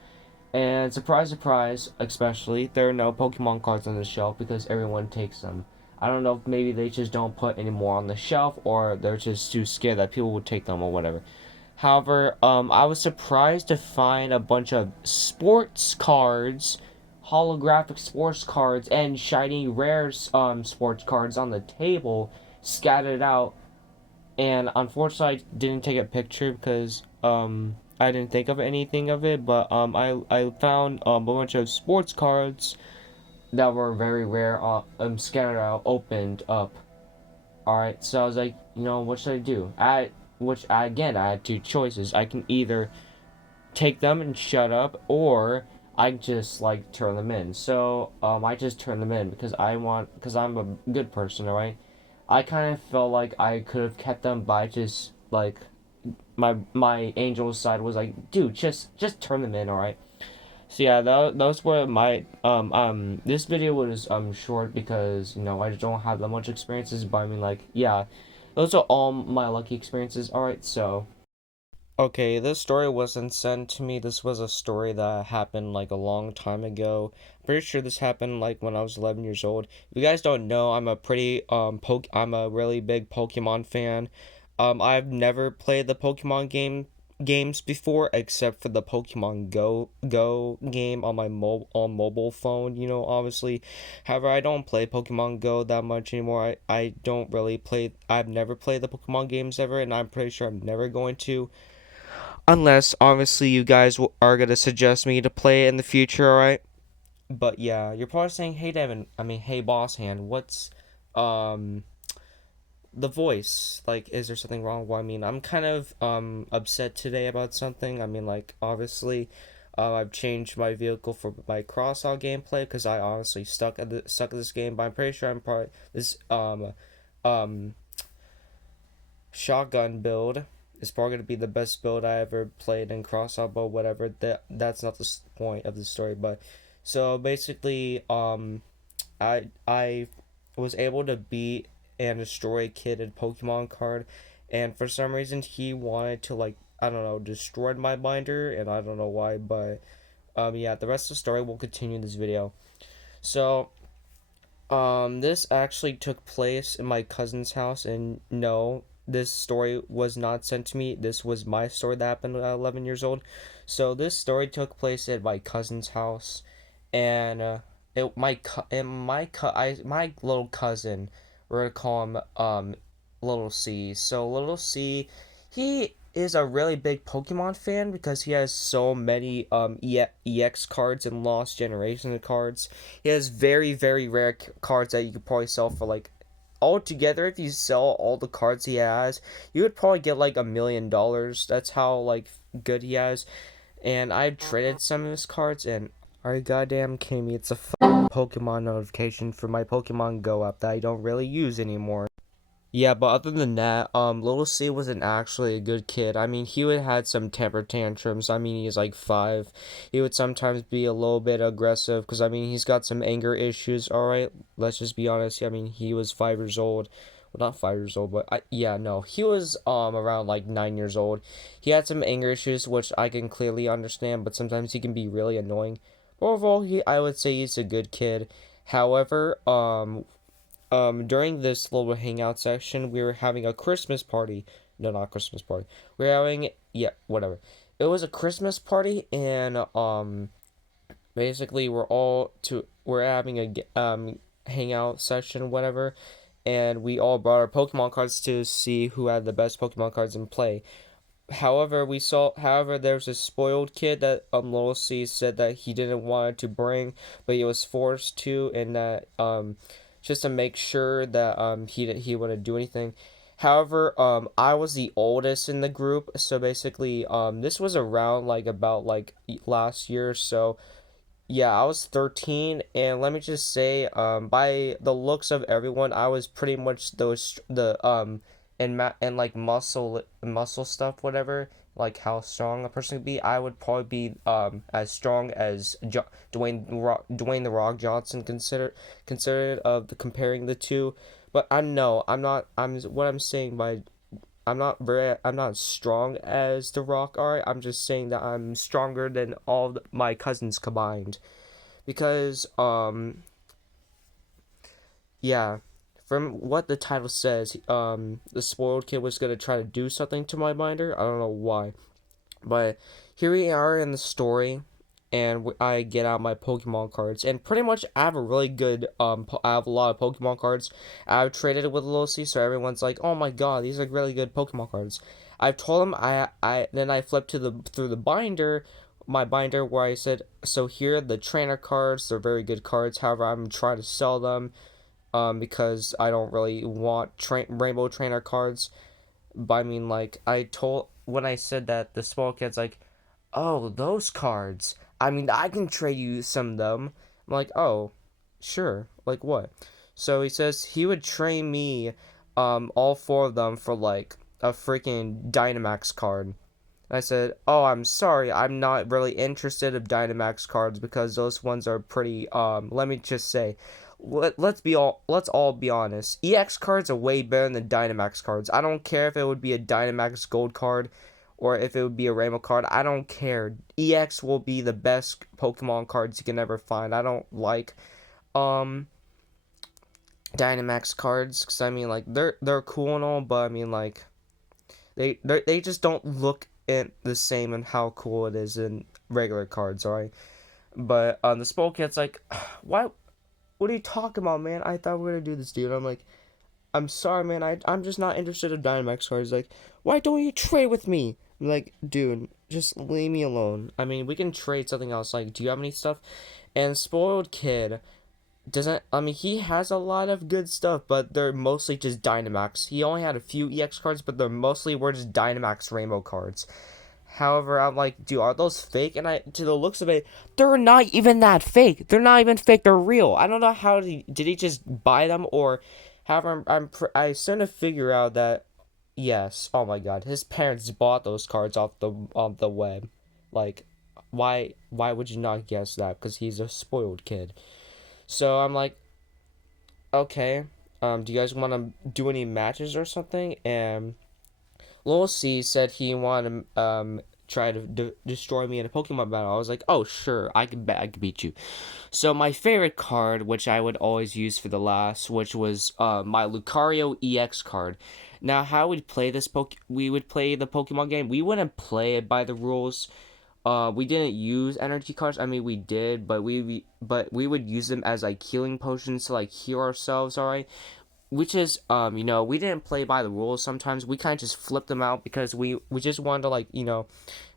And surprise, surprise, especially, there are no Pokemon cards on the shelf because everyone takes them. I don't know if maybe they just don't put any more on the shelf or they're just too scared that people would take them or whatever. However, I was surprised to find a bunch of sports cards, holographic sports cards, and shiny rare sports cards on the table, scattered out. And unfortunately, I didn't take a picture because I didn't think of anything of it. But I found a bunch of sports cards that were very rare, scattered out, opened up. All right, so I was like, what should I do? I had two choices. I can either take them and shut up, or I just like turn them in. So I just turn them in because I'm a good person, alright. I kind of felt like I could have kept them by just like my angel side was like, dude, just turn them in, alright. So yeah, those were my this video was short because I just don't have that much experiences, but I mean like yeah, those are all my lucky experiences. Alright, so okay, this story wasn't sent to me. This was a story that happened like a long time ago. I'm pretty sure this happened like when I was 11 years old. If you guys don't know, I'm a really big Pokemon fan. I've never played the games before except for the Pokemon Go game on my mobile phone, obviously. However, I don't play Pokemon Go that much anymore. I don't really play I've never played the Pokemon games ever, and I'm pretty sure I'm never going to. Unless, obviously, you guys are going to suggest me to play it in the future, alright? But yeah, you're probably saying, hey, Devin, hey, Boss Hand, what's, um, the voice? Like, is there something wrong? Well, I mean, I'm kind of, upset today about something. I mean, like, obviously, I've changed my vehicle for my crossout gameplay because I honestly stuck at this game, but I'm pretty sure I'm probably, um, shotgun build is probably going to be the best build I ever played in crossout, but whatever. That's not the point of the story. But so basically, I was able to beat and destroy a kid in Pokemon card, and for some reason he wanted to, like, I don't know, destroy my binder, and I don't know why. But yeah, the rest of the story will continue in this video. So this actually took place in my cousin's house, and no, this story was not sent to me. This was my story that happened at 11 years old. So this story took place at my cousin's house, and my little cousin, we're gonna call him little C. So little C, he is a really big Pokemon fan because he has so many EX cards and Lost Generation cards. He has very rare cards that you could probably sell for like altogether, if you sell all the cards he has, you would probably get like $1 million. That's how like good he has. And I traded some of his cards, and alright, goddamn Kimmy, it's a Pokemon notification for my Pokemon Go app that I don't really use anymore. Yeah, but other than that, Little C wasn't actually a good kid. I mean, he would had some temper tantrums. I mean, he's like 5. He would sometimes be a little bit aggressive because I mean, he's got some anger issues. All right, let's just be honest. I mean, he was 5 years old. Well, not 5 years old, but yeah, no, he was around like 9 years old. He had some anger issues, which I can clearly understand, but sometimes he can be really annoying. Overall, I would say he's a good kid. However, during this little hangout section, we were having a Christmas party. No, not Christmas party. We were having, yeah, whatever. It was a Christmas party, and basically we're having a hangout session, whatever, and we all brought our Pokemon cards to see who had the best Pokemon cards in play. However, there's a spoiled kid that Lil C said that he didn't want to bring, but he was forced to, and that just to make sure that he wouldn't do anything. However, I was the oldest in the group, so basically this was around like about like last year, so yeah, I was 13, and let me just say, by the looks of everyone, I was pretty much the and like muscle stuff, whatever, like how strong a person could be. I would probably be as strong as Dwayne the Rock Johnson considered of the comparing the two, but I know I'm not. What I'm saying by I'm not strong as The Rock are. I'm just saying that I'm stronger than all my cousins combined. Because yeah, from what the title says, the spoiled kid was gonna try to do something to my binder. I don't know why. But here we are in the story, and I get out my Pokemon cards, and pretty much I have a really good I have a lot of Pokemon cards. I've traded it with Lucy, so everyone's like, "Oh my God, these are really good Pokemon cards." I've told them I then I flipped to the through the binder, my binder where I said, "So here are the trainer cards. They're very good cards. However, I'm trying to sell them because I don't really want Rainbow Trainer cards." But I mean, like, I told when I said that, the small kid's like, "Oh, those cards. I mean, I can trade you some of them." I'm like, "Oh, sure. Like what?" So he says he would trade me, all 4 of them for like a freaking Dynamax card. I said, "Oh, I'm sorry. I'm not really interested in Dynamax cards because those ones are pretty let me just say, let's all be honest. EX cards are way better than Dynamax cards. I don't care if it would be a Dynamax gold card or if it would be a Rainbow card. I don't care. EX will be the best Pokemon cards you can ever find. I don't like um Dynamax cards cuz I mean like they're cool and all, but I mean like they just don't look the same and how cool it is in regular cards, alright? But the Spoil Cat's like, why? What are you talking about, man? I thought we were gonna do this, dude. I'm like, I'm sorry, man. I'm just not interested in Dynamax cards. Like, why don't you trade with me? I'm like, dude, just leave me alone. I mean, we can trade something else. Like, do you have any stuff? And Spoiled Kid doesn't. I mean, he has a lot of good stuff, but they're mostly just Dynamax. He only had a few EX cards, but they're mostly were just Dynamax Rainbow cards. However, I'm like, dude, are those fake? And to the looks of it, they're not even that fake. They're not even fake. They're real. I don't know how did he just buy them or, however, I starting to figure out that, yes, oh my God, his parents bought those cards off the web. Like, why would you not guess that? Because he's a spoiled kid. So I'm like, okay, do you guys want to do any matches or something? And Lil C said he wanted to try to destroy me in a Pokemon battle. I was like, oh sure, I could beat you. So my favorite card, which I would always use for the last, which was my Lucario EX card. Now, how we'd play we would play the Pokemon game. We wouldn't play it by the rules. We didn't use energy cards. I mean, we did, but we would use them as like healing potions to like heal ourselves. All right. which is we didn't play by the rules. Sometimes we kind of just flipped them out because we just wanted to like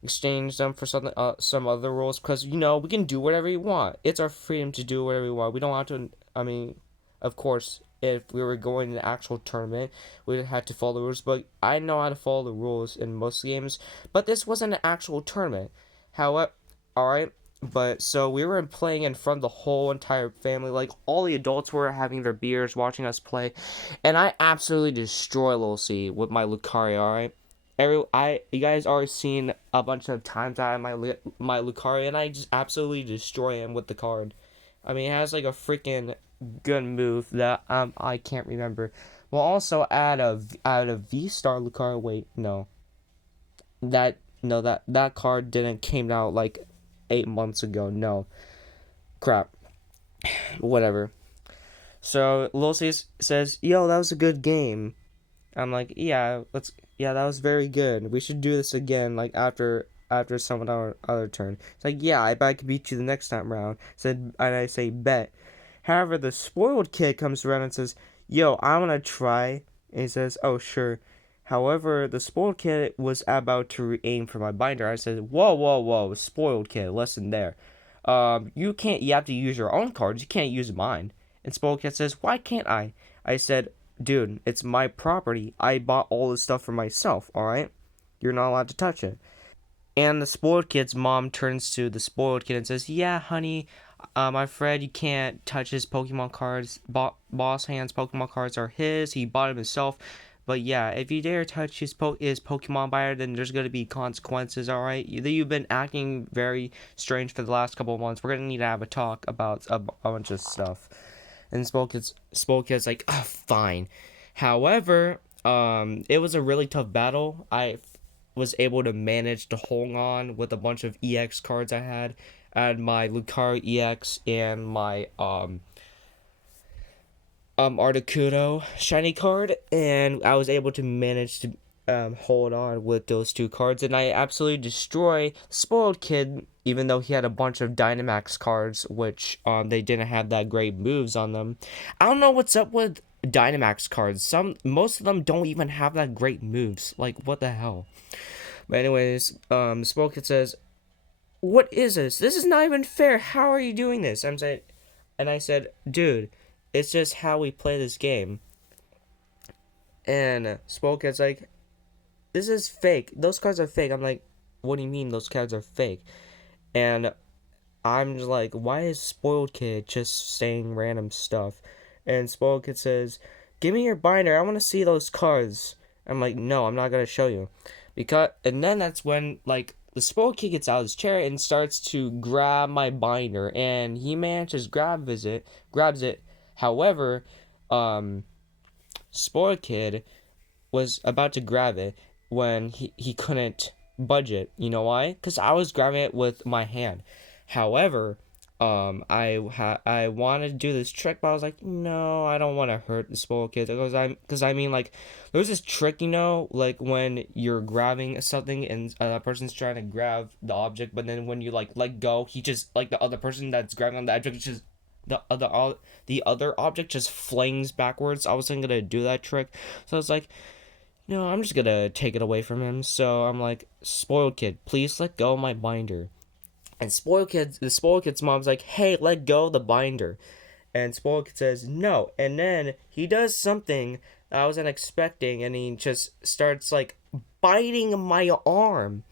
exchange them for some other rules, because we can do whatever we want. It's our freedom to do whatever we want. We don't have to. I mean, of course, if we were going to an actual tournament, we would have to follow the rules. But I know how to follow the rules in most games. But this wasn't an actual tournament. However, all right. But so we were playing in front of the whole entire family. Like all the adults were having their beers, watching us play, and I absolutely destroy Lil C with my Lucario. All right, you guys already seen a bunch of times I have my Lucario, and I just absolutely destroy him with the card. I mean, it has like a freaking good move that I can't remember. We'll also add a V Star Lucario. Wait, no, that card didn't came out like 8 months ago. No, crap. Whatever. So Lil C says, "Yo, that was a good game." I'm like, "Yeah, let's. Yeah, that was very good. We should do this again. Like after some of our other turn." It's like, "Yeah, I bet I could beat you the next time round." And I say, "Bet." However, the spoiled kid comes around and says, "Yo, I wanna try." And he says, "Oh, sure." However, the spoiled kid was about to aim for my binder. I said, "Whoa, whoa, whoa, spoiled kid, listen there. You can't. You have to use your own cards. You can't use mine." And spoiled kid says, "Why can't I?" I said, "Dude, it's my property. I bought all this stuff for myself. All right, you're not allowed to touch it." And the spoiled kid's mom turns to the spoiled kid and says, "Yeah, honey, I'm afraid you can't touch his Pokemon cards. Boss Hann's Pokemon cards are his. He bought them himself. But yeah, if you dare touch his Pokemon buyer, then there's gonna be consequences. All right? You've been acting very strange for the last couple of months. We're gonna need to have a talk about a bunch of stuff." And spoiled kid's like, "Oh, fine." However, it was a really tough battle. Was able to manage to hold on with a bunch of EX cards I had. I had my Lucario EX and my Articuno shiny card, and I was able to manage to hold on with those two cards, and I absolutely destroy Spoiled Kid, even though he had a bunch of Dynamax cards, which they didn't have that great moves on them. I don't know what's up with Dynamax cards. Most of them don't even have that great moves. Like, what the hell? But anyways, Spoiled Kid says, "What is this? This is not even fair. How are you doing this?" And I said, "Dude, it's just how we play this game." And Spoiled Kid's like, "This is fake. Those cards are fake." I'm like, "What do you mean those cards are fake?" And I'm just like, "Why is Spoiled Kid just saying random stuff?" And Spoiled Kid says, "Give me your binder. I want to see those cards." I'm like, "No, I'm not gonna show you." And then that's when like the Spoiled Kid gets out of his chair and starts to grab my binder, and he manages grabs it. However, um, Spoiled Kid was about to grab it when he couldn't budge it. You know why? Because I was grabbing it with my hand. However, I wanted to do this trick, but I was like, no, I don't want to hurt the spoiled kid, because I mean, like, there's this trick, like when you're grabbing something and a person's trying to grab the object, but then when you like let go, he just like the other person that's grabbing on the object just the other object just flings backwards. I wasn't gonna do that trick, so I was like, no, I'm just gonna take it away from him. So I'm like, spoiled kid, please let go of my binder. And the spoiled kid's mom's like, "Hey, let go of the binder." And spoiled kid says no. And then he does something I wasn't expecting, and he just starts like biting my arm.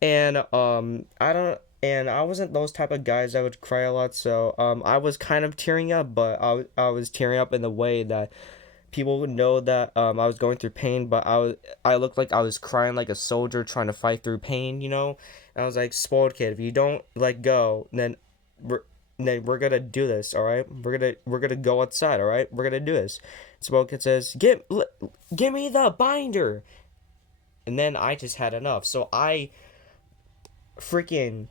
And I wasn't those type of guys that would cry a lot, so I was kind of tearing up, but I was tearing up in the way that people would know that I was going through pain, but I looked like I was crying like a soldier trying to fight through pain. And I was like, "Spoiled kid, if you don't let go, we're we're gonna do this, all right? We're gonna go outside, all right? We're gonna do this." Spoiled kid says, Give me the binder." And then I just had enough, so I freaking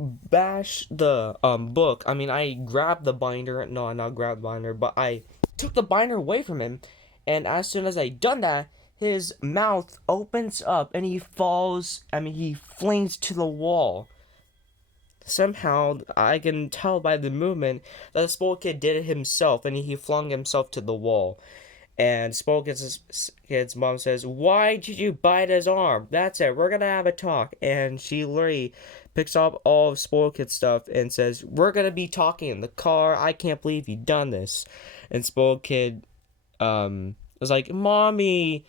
bash the book. I mean, I grabbed the binder. No, I not grabbed the binder, but I took the binder away from him. And as soon as I done that, his mouth opens up and he falls. I mean, he flings to the wall. somehow I can tell by the movement that the spoiled kid did it himself, and he flung himself to the wall. And spoiled kid's mom says, "Why did you bite his arm? That's it. We're gonna have a talk." And she literally picks up all of spoiled kid's stuff and says, "We're gonna be talking in the car. I can't believe you done this." And spoiled kid was like, "Mommy,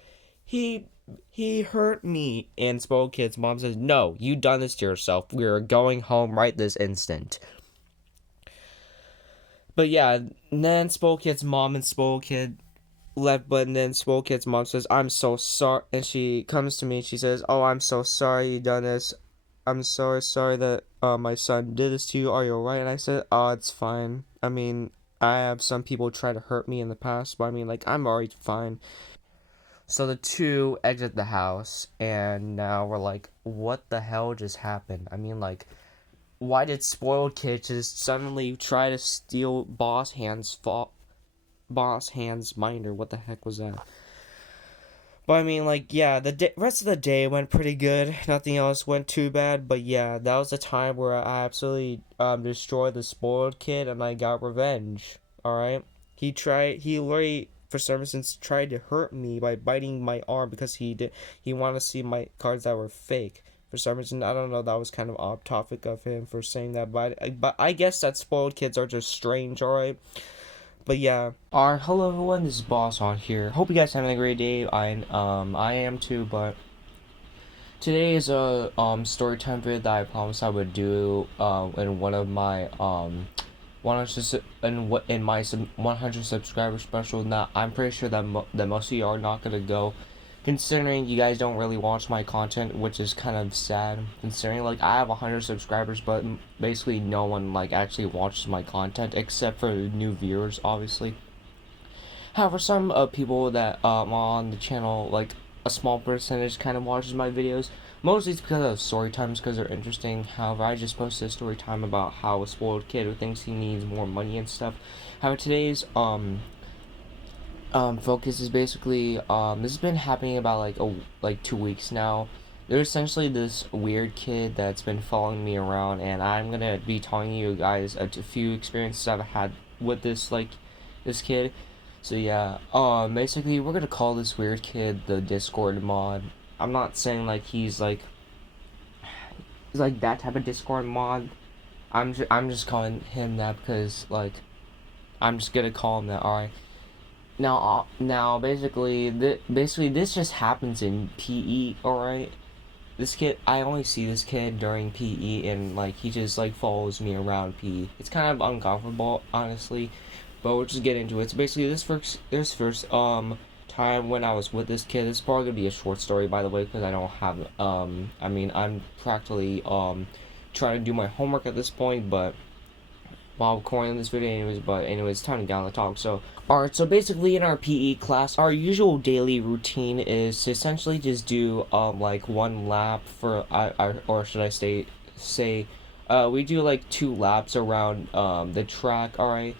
he he hurt me." And spoiled kid's mom says, "No, you done this to yourself. We are going home right this instant." But yeah, then spoiled kid's mom and spoiled kid left, but then spoiled kid's mom says, "I'm so sorry," and she comes to me and she says, "Oh, I'm so sorry you done this. I'm so sorry that my son did this to you. Are you alright?" And I said, "Oh, it's fine. I mean, I have some people try to hurt me in the past, but I mean, like, I'm already fine." So the two exit the house, and now we're like, what the hell just happened? I mean, like, why did spoiled kid just suddenly try to steal Boss Hann's minder? What the heck was that? But I mean, like, yeah, the rest of the day went pretty good. Nothing else went too bad. But yeah, that was the time where I absolutely destroyed the spoiled kid, and I got revenge. All right, he literally for some reason tried to hurt me by biting my arm because he wanted to see my cards that were fake. For some reason, I don't know. That was kind of off topic of him for saying that, but I guess that spoiled kids are just strange. All right. But yeah. Alright, hello everyone, this is Boss HANN here. Hope you guys having a great day. I am too, but today is a story time video that I promised I would do in one of my 100 in my 100 subscriber special. Now I'm pretty sure that that most of you are not gonna go, considering you guys don't really watch my content, which is kind of sad. Considering like I have 100 subscribers, but basically no one like actually watches my content except for new viewers, obviously. However, some people that on the channel, like a small percentage, kind of watches my videos. Mostly it's because of story times, because they're interesting. However, I just posted a story time about how a spoiled kid who thinks he needs more money and stuff. However, today's focus is basically this has been happening about like 2 weeks now. There's essentially this weird kid that's been following me around, and I'm gonna be telling you guys a few experiences I've had with this kid. So yeah, basically we're gonna call this weird kid the Discord mod. I'm not saying like he's like that type of Discord mod. I'm just calling him that because like I'm just gonna call him that. All right. Now basically this just happens in PE. All right. This kid, I only see this kid during PE, and like he just like follows me around PE. It's kind of uncomfortable, honestly, but we'll just get into it. So basically, this first time when I was with this kid, it's probably gonna be a short story, by the way, because I don't have I mean I'm practically trying to do my homework at this point, but while recording this video anyways, it's time to get on the talk. So alright, so basically in our PE class, our usual daily routine is to essentially just do like one lap for or should I say we do like 2 laps around the track. Alright,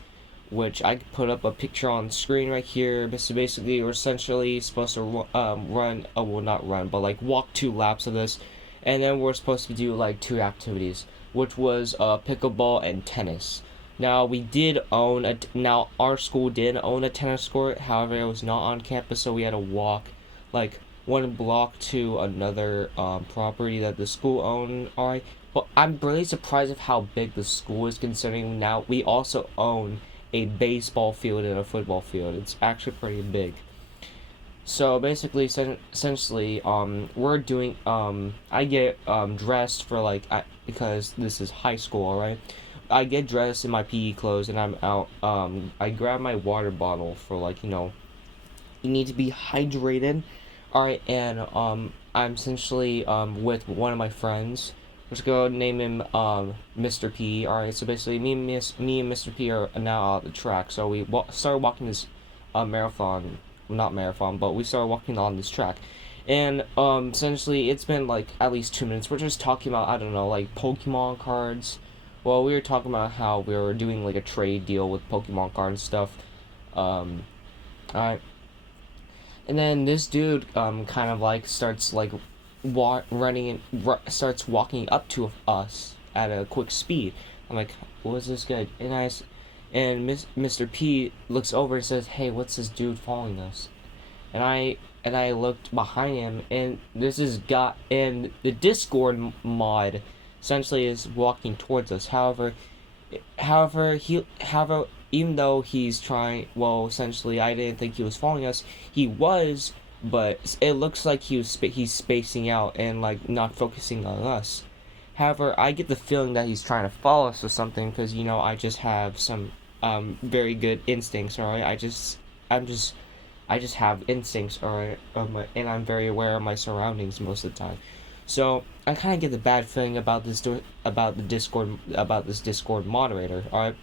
which I could put up a picture on the screen right here. So basically we're essentially supposed to run, well, not run, but like walk 2 laps of this, and then we're supposed to do like 2 activities, which was pickleball and tennis. Now we did own now our school did own a tennis court. However, it was not on campus, so we had to walk like 1 block to another property that the school owned. Alright, but I'm really surprised of how big the school is, considering now we also own a baseball field and a football field. It's actually pretty big. So basically, essentially, we're doing, I get dressed for like, because this is high school, alright? I get dressed in my PE clothes and I'm out. I grab my water bottle for like, you need to be hydrated, alright? And I'm essentially with one of my friends. Let's go name him Mr. P. Alright, so basically me and Mr. P are now out the track. So we started walking this marathon, not marathon, but we started walking on this track. And essentially it's been like at least 2 minutes. We're just talking about, I don't know, like Pokemon cards. Well, we were talking about how we were doing like a trade deal with Pokemon cards stuff. Alright. And then this dude kind of like starts like running and starts walking up to us. at a quick speed. I'm like, was this good? And Mr. P looks over and says, "Hey, what's this dude following us?" And I looked behind him, and this is got and the Discord mod essentially is walking towards us. However, even though he's trying, well, essentially, I didn't think he was following us. He was, but it looks like he's spacing out and like not focusing on us. However, I get the feeling that he's trying to follow us or something because I just have some very good instincts. Alright, I just have instincts. Alright, and I'm very aware of my surroundings most of the time. So I kind of get the bad feeling about this Discord moderator. Alright.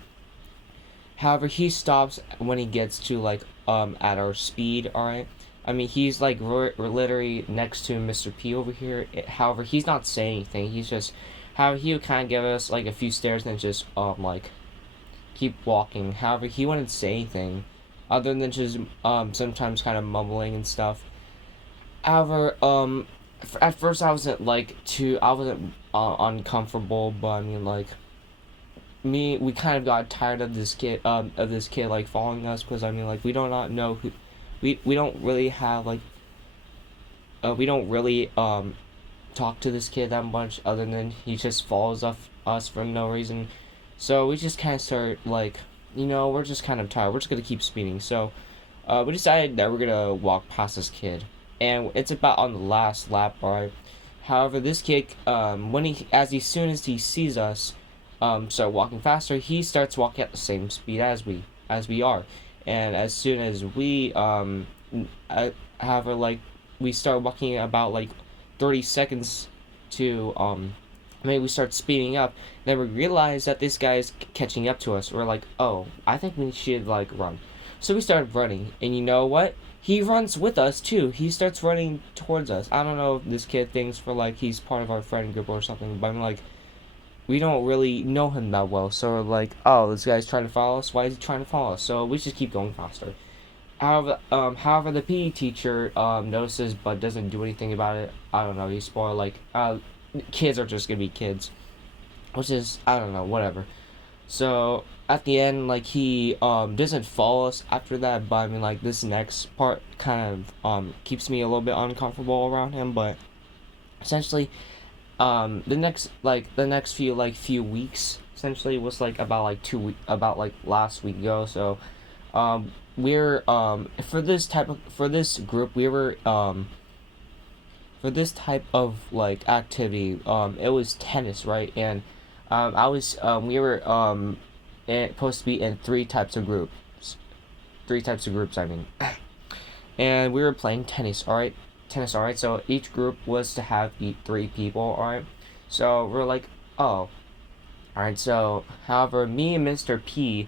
However, he stops when he gets to like at our speed. Alright. I mean, he's like we're literally next to Mr. P over here. However, he's not saying anything. He's just how he would kind of give us like a few stares and then just like keep walking. However, he wouldn't say anything other than just sometimes kind of mumbling and stuff. However, at first I wasn't uncomfortable, but I mean like we kind of got tired of this kid like following us because I mean like we do not know who we don't really have like we don't really talk to this kid that much other than he just follows us for no reason. So we just kind of start like we're just kind of tired. We're just gonna keep speeding. So we decided that we're gonna walk past this kid, and it's about on the last lap, right? However, this kid as soon as he sees us start walking faster, he starts walking at the same speed as we are. And as soon as we we start walking about like 30 seconds to maybe we start speeding up, then we realize that this guy is catching up to us. We're like, oh, I think we should like run. So we started running, and you know what? He runs with us too. He starts running towards us. I don't know if this kid thinks he's part of our friend group or something, but I'm like, we don't really know him that well. So we're like, oh, this guy's trying to follow us. Why is he trying to follow us? So we just keep going faster. However, the PE teacher notices but doesn't do anything about it. I don't know. He's more like, kids are just gonna be kids, which is I don't know, whatever. So at the end, like he doesn't follow us after that, but I mean like this next part kind of keeps me a little bit uncomfortable around him. But essentially, the next few weeks essentially was like about like last week ago. So we're for this group we were for this type of like activity it was tennis, right? And we were supposed to be in three types of groups, I mean. And we were playing tennis, alright? So each group was to have 3 people, alright? So we're like, oh. Alright, so however, me and Mr. P,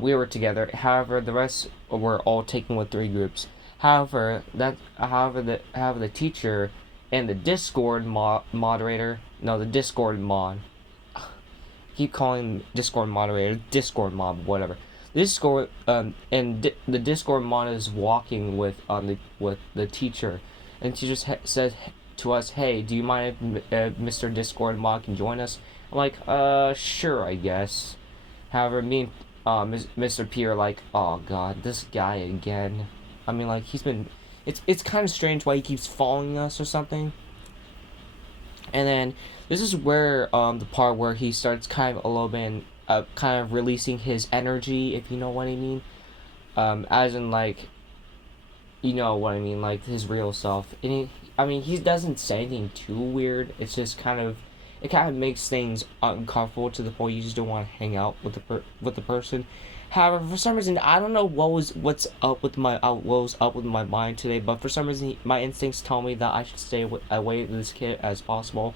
we were together. However, the rest were all taken with 3 groups. However, the teacher and the Discord moderator, no, the Discord mod. Keep calling Discord moderator, Discord mod, whatever. Discord the Discord mod is walking with the teacher, and the teacher says to us, "Hey, do you mind if Mr. Discord mod can join us?" I'm like, sure, I guess. However, me and Mr. P are like, oh god, this guy again. I mean, like it's kind of strange why he keeps following us or something. And then this is where the part where he starts kind of a little bit kind of releasing his energy, if you know what I mean. As in like, you know what I mean, like his real self. And he doesn't say anything too weird. It's just it kind of makes things uncomfortable to the point you just don't want to hang out with the person. However, for some reason, I don't know what's up with my mind today, but for some reason, my instincts tell me that I should stay away from this kid as possible.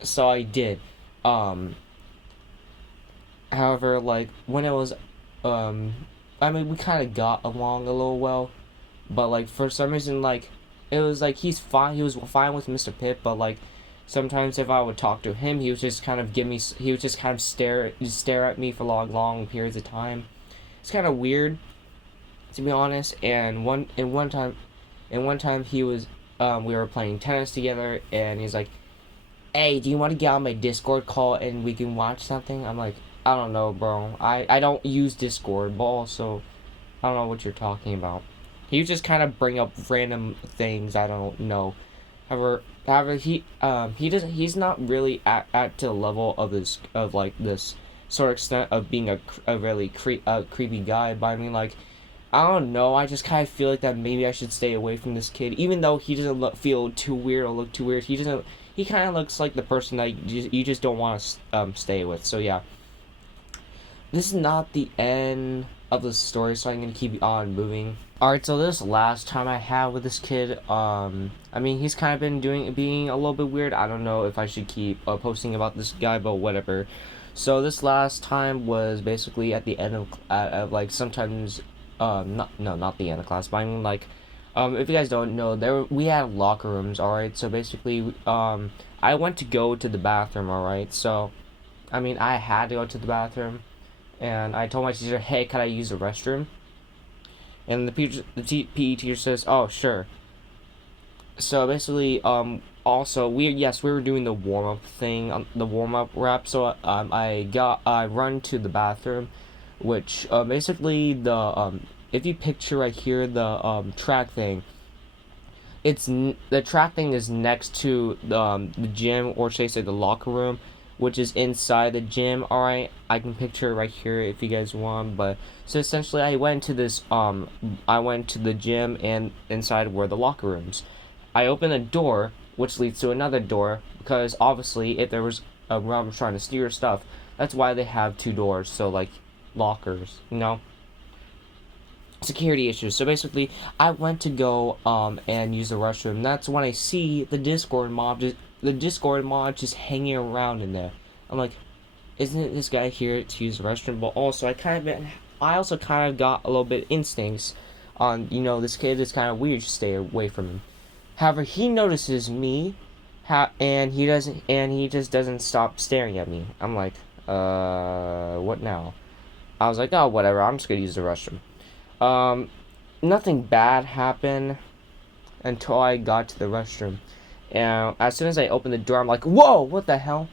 So I did. However, like when it was, we kind of got along a little well, but like for some reason, like it was like he's fine. He was fine with Mr. Pip, but like sometimes if I would talk to him, he would just kind of stare at me for long periods of time. It's kind of weird, to be honest. And one time he was we were playing tennis together, and he's like, hey, do you want to get on my Discord call and we can watch something? I'm like, I don't know, bro. I don't use Discord, but also I don't know what you're talking about. He just kind of bring up random things I don't know. However, he doesn't. He's not really at the level of this sort of extent of being a really creepy guy. But I mean, like, I don't know. I just kind of feel like that maybe I should stay away from this kid, even though he doesn't feel too weird or look too weird. He doesn't. He kind of looks like the person that you just don't want to stay with. So yeah, this is not the end of the story, so I'm gonna keep on moving. Alright, so this last time I had with this kid, I mean, he's kind of been being a little bit weird. I don't know if I should keep posting about this guy, but whatever. So this last time was basically at the end of like sometimes, not the end of class, but I mean like, if you guys don't know, we had locker rooms. Alright, so basically, I went to go to the bathroom. Alright, so I mean, I had to go to the bathroom and I told my teacher, "Hey, can I use the restroom?" And PE teacher says, "Oh, sure." So basically, also we were doing the warm up thing, the warm up rap. So I run to the bathroom, which basically if you picture right here track thing, the track thing is next to the gym, or should I say the locker room, which is inside the gym. All right, I can picture it right here if you guys want. But so essentially, I went to the gym and inside were the locker rooms. I opened a door which leads to another door because obviously if there was a robber trying to steal your stuff, that's why they have two doors. So like lockers, security issues. So basically, I went to go and use the restroom. That's when I see the Discord mod just hanging around in there. I'm like, isn't this guy here to use the restroom? But also, I also kind of got a little bit instincts on this kid is kind of weird. Just stay away from him. However, he notices me, and he just doesn't stop staring at me. I'm like, what now? I was like, oh, whatever. I'm just gonna use the restroom. Um, Nothing bad happened until I got to the restroom. And as soon as I opened the door, I'm like, whoa, what the hell?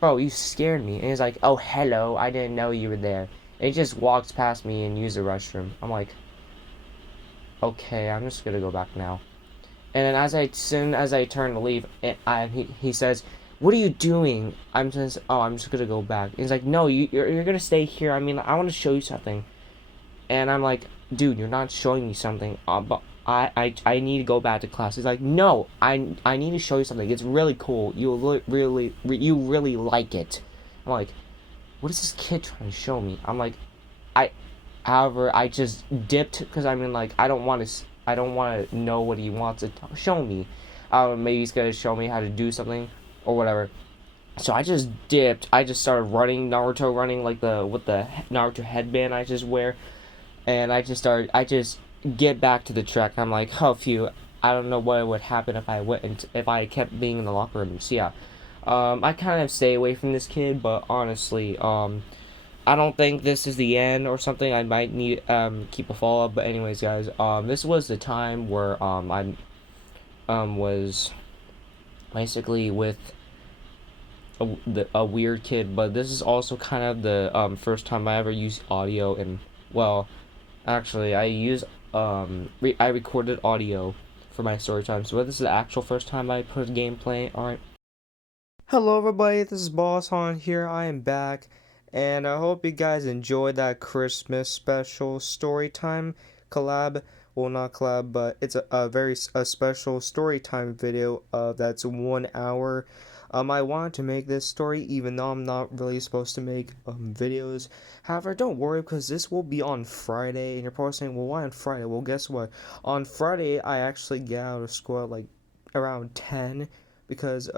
Bro, you scared me. And he's like, oh, hello, I didn't know you were there. And he just walks past me and uses the restroom. I'm like, okay, I'm just gonna go back now. And then soon as I turn to leave, he says, what are you doing? I'm just gonna go back. And he's like, no, you're gonna stay here. I mean, I want to show you something. And I'm like, dude, you're not showing me something. But I need to go back to class. He's like, no, I need to show you something. It's really cool. You really like it. I'm like, what is this kid trying to show me? I'm like, I, however, I just dipped because I mean, like, I don't want to know what he wants to show me. Maybe he's gonna show me how to do something or whatever. So I just dipped. I just started running, Naruto running, like with the Naruto headband I just wear. And I just get back to the track. I'm like, oh, phew, I don't know what would happen if I kept being in the locker room. So yeah, I kind of stay away from this kid, but honestly, I don't think this is the end or something. I might need keep a follow up. But anyways, guys, this was the time where I was basically with a weird kid. But this is also kind of the first time I ever used audio, and well, actually, I recorded audio for my story time, so this is the actual first time I put gameplay. Alright. Hello, everybody, this is Boss Han here. I am back, and I hope you guys enjoyed that Christmas special story time collab. Well, not collab, but it's a very special story time video that's 1 hour. I wanted to make this story even though I'm not really supposed to make videos. However, don't worry because this will be on Friday, and you're probably saying, well, why on Friday? Well, guess what? On Friday, I actually get out of school at like around 10 because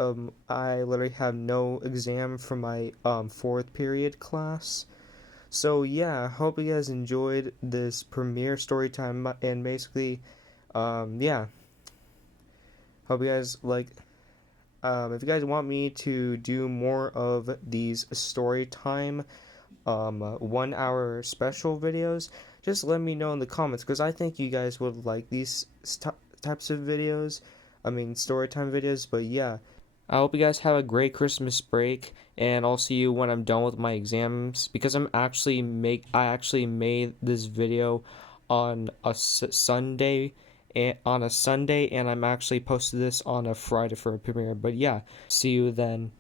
I literally have no exam for my fourth period class. So yeah, hope you guys enjoyed this premiere story time, and basically, yeah, hope you guys like. If you guys want me to do more of these story time 1 hour special videos, just let me know in the comments because I think you guys would like these types of videos. I mean, story time videos. But yeah, I hope you guys have a great Christmas break, and I'll see you when I'm done with my exams. Because I actually made this video on a Sunday, and I'm actually posted this on a Friday for a premiere. But yeah, see you then.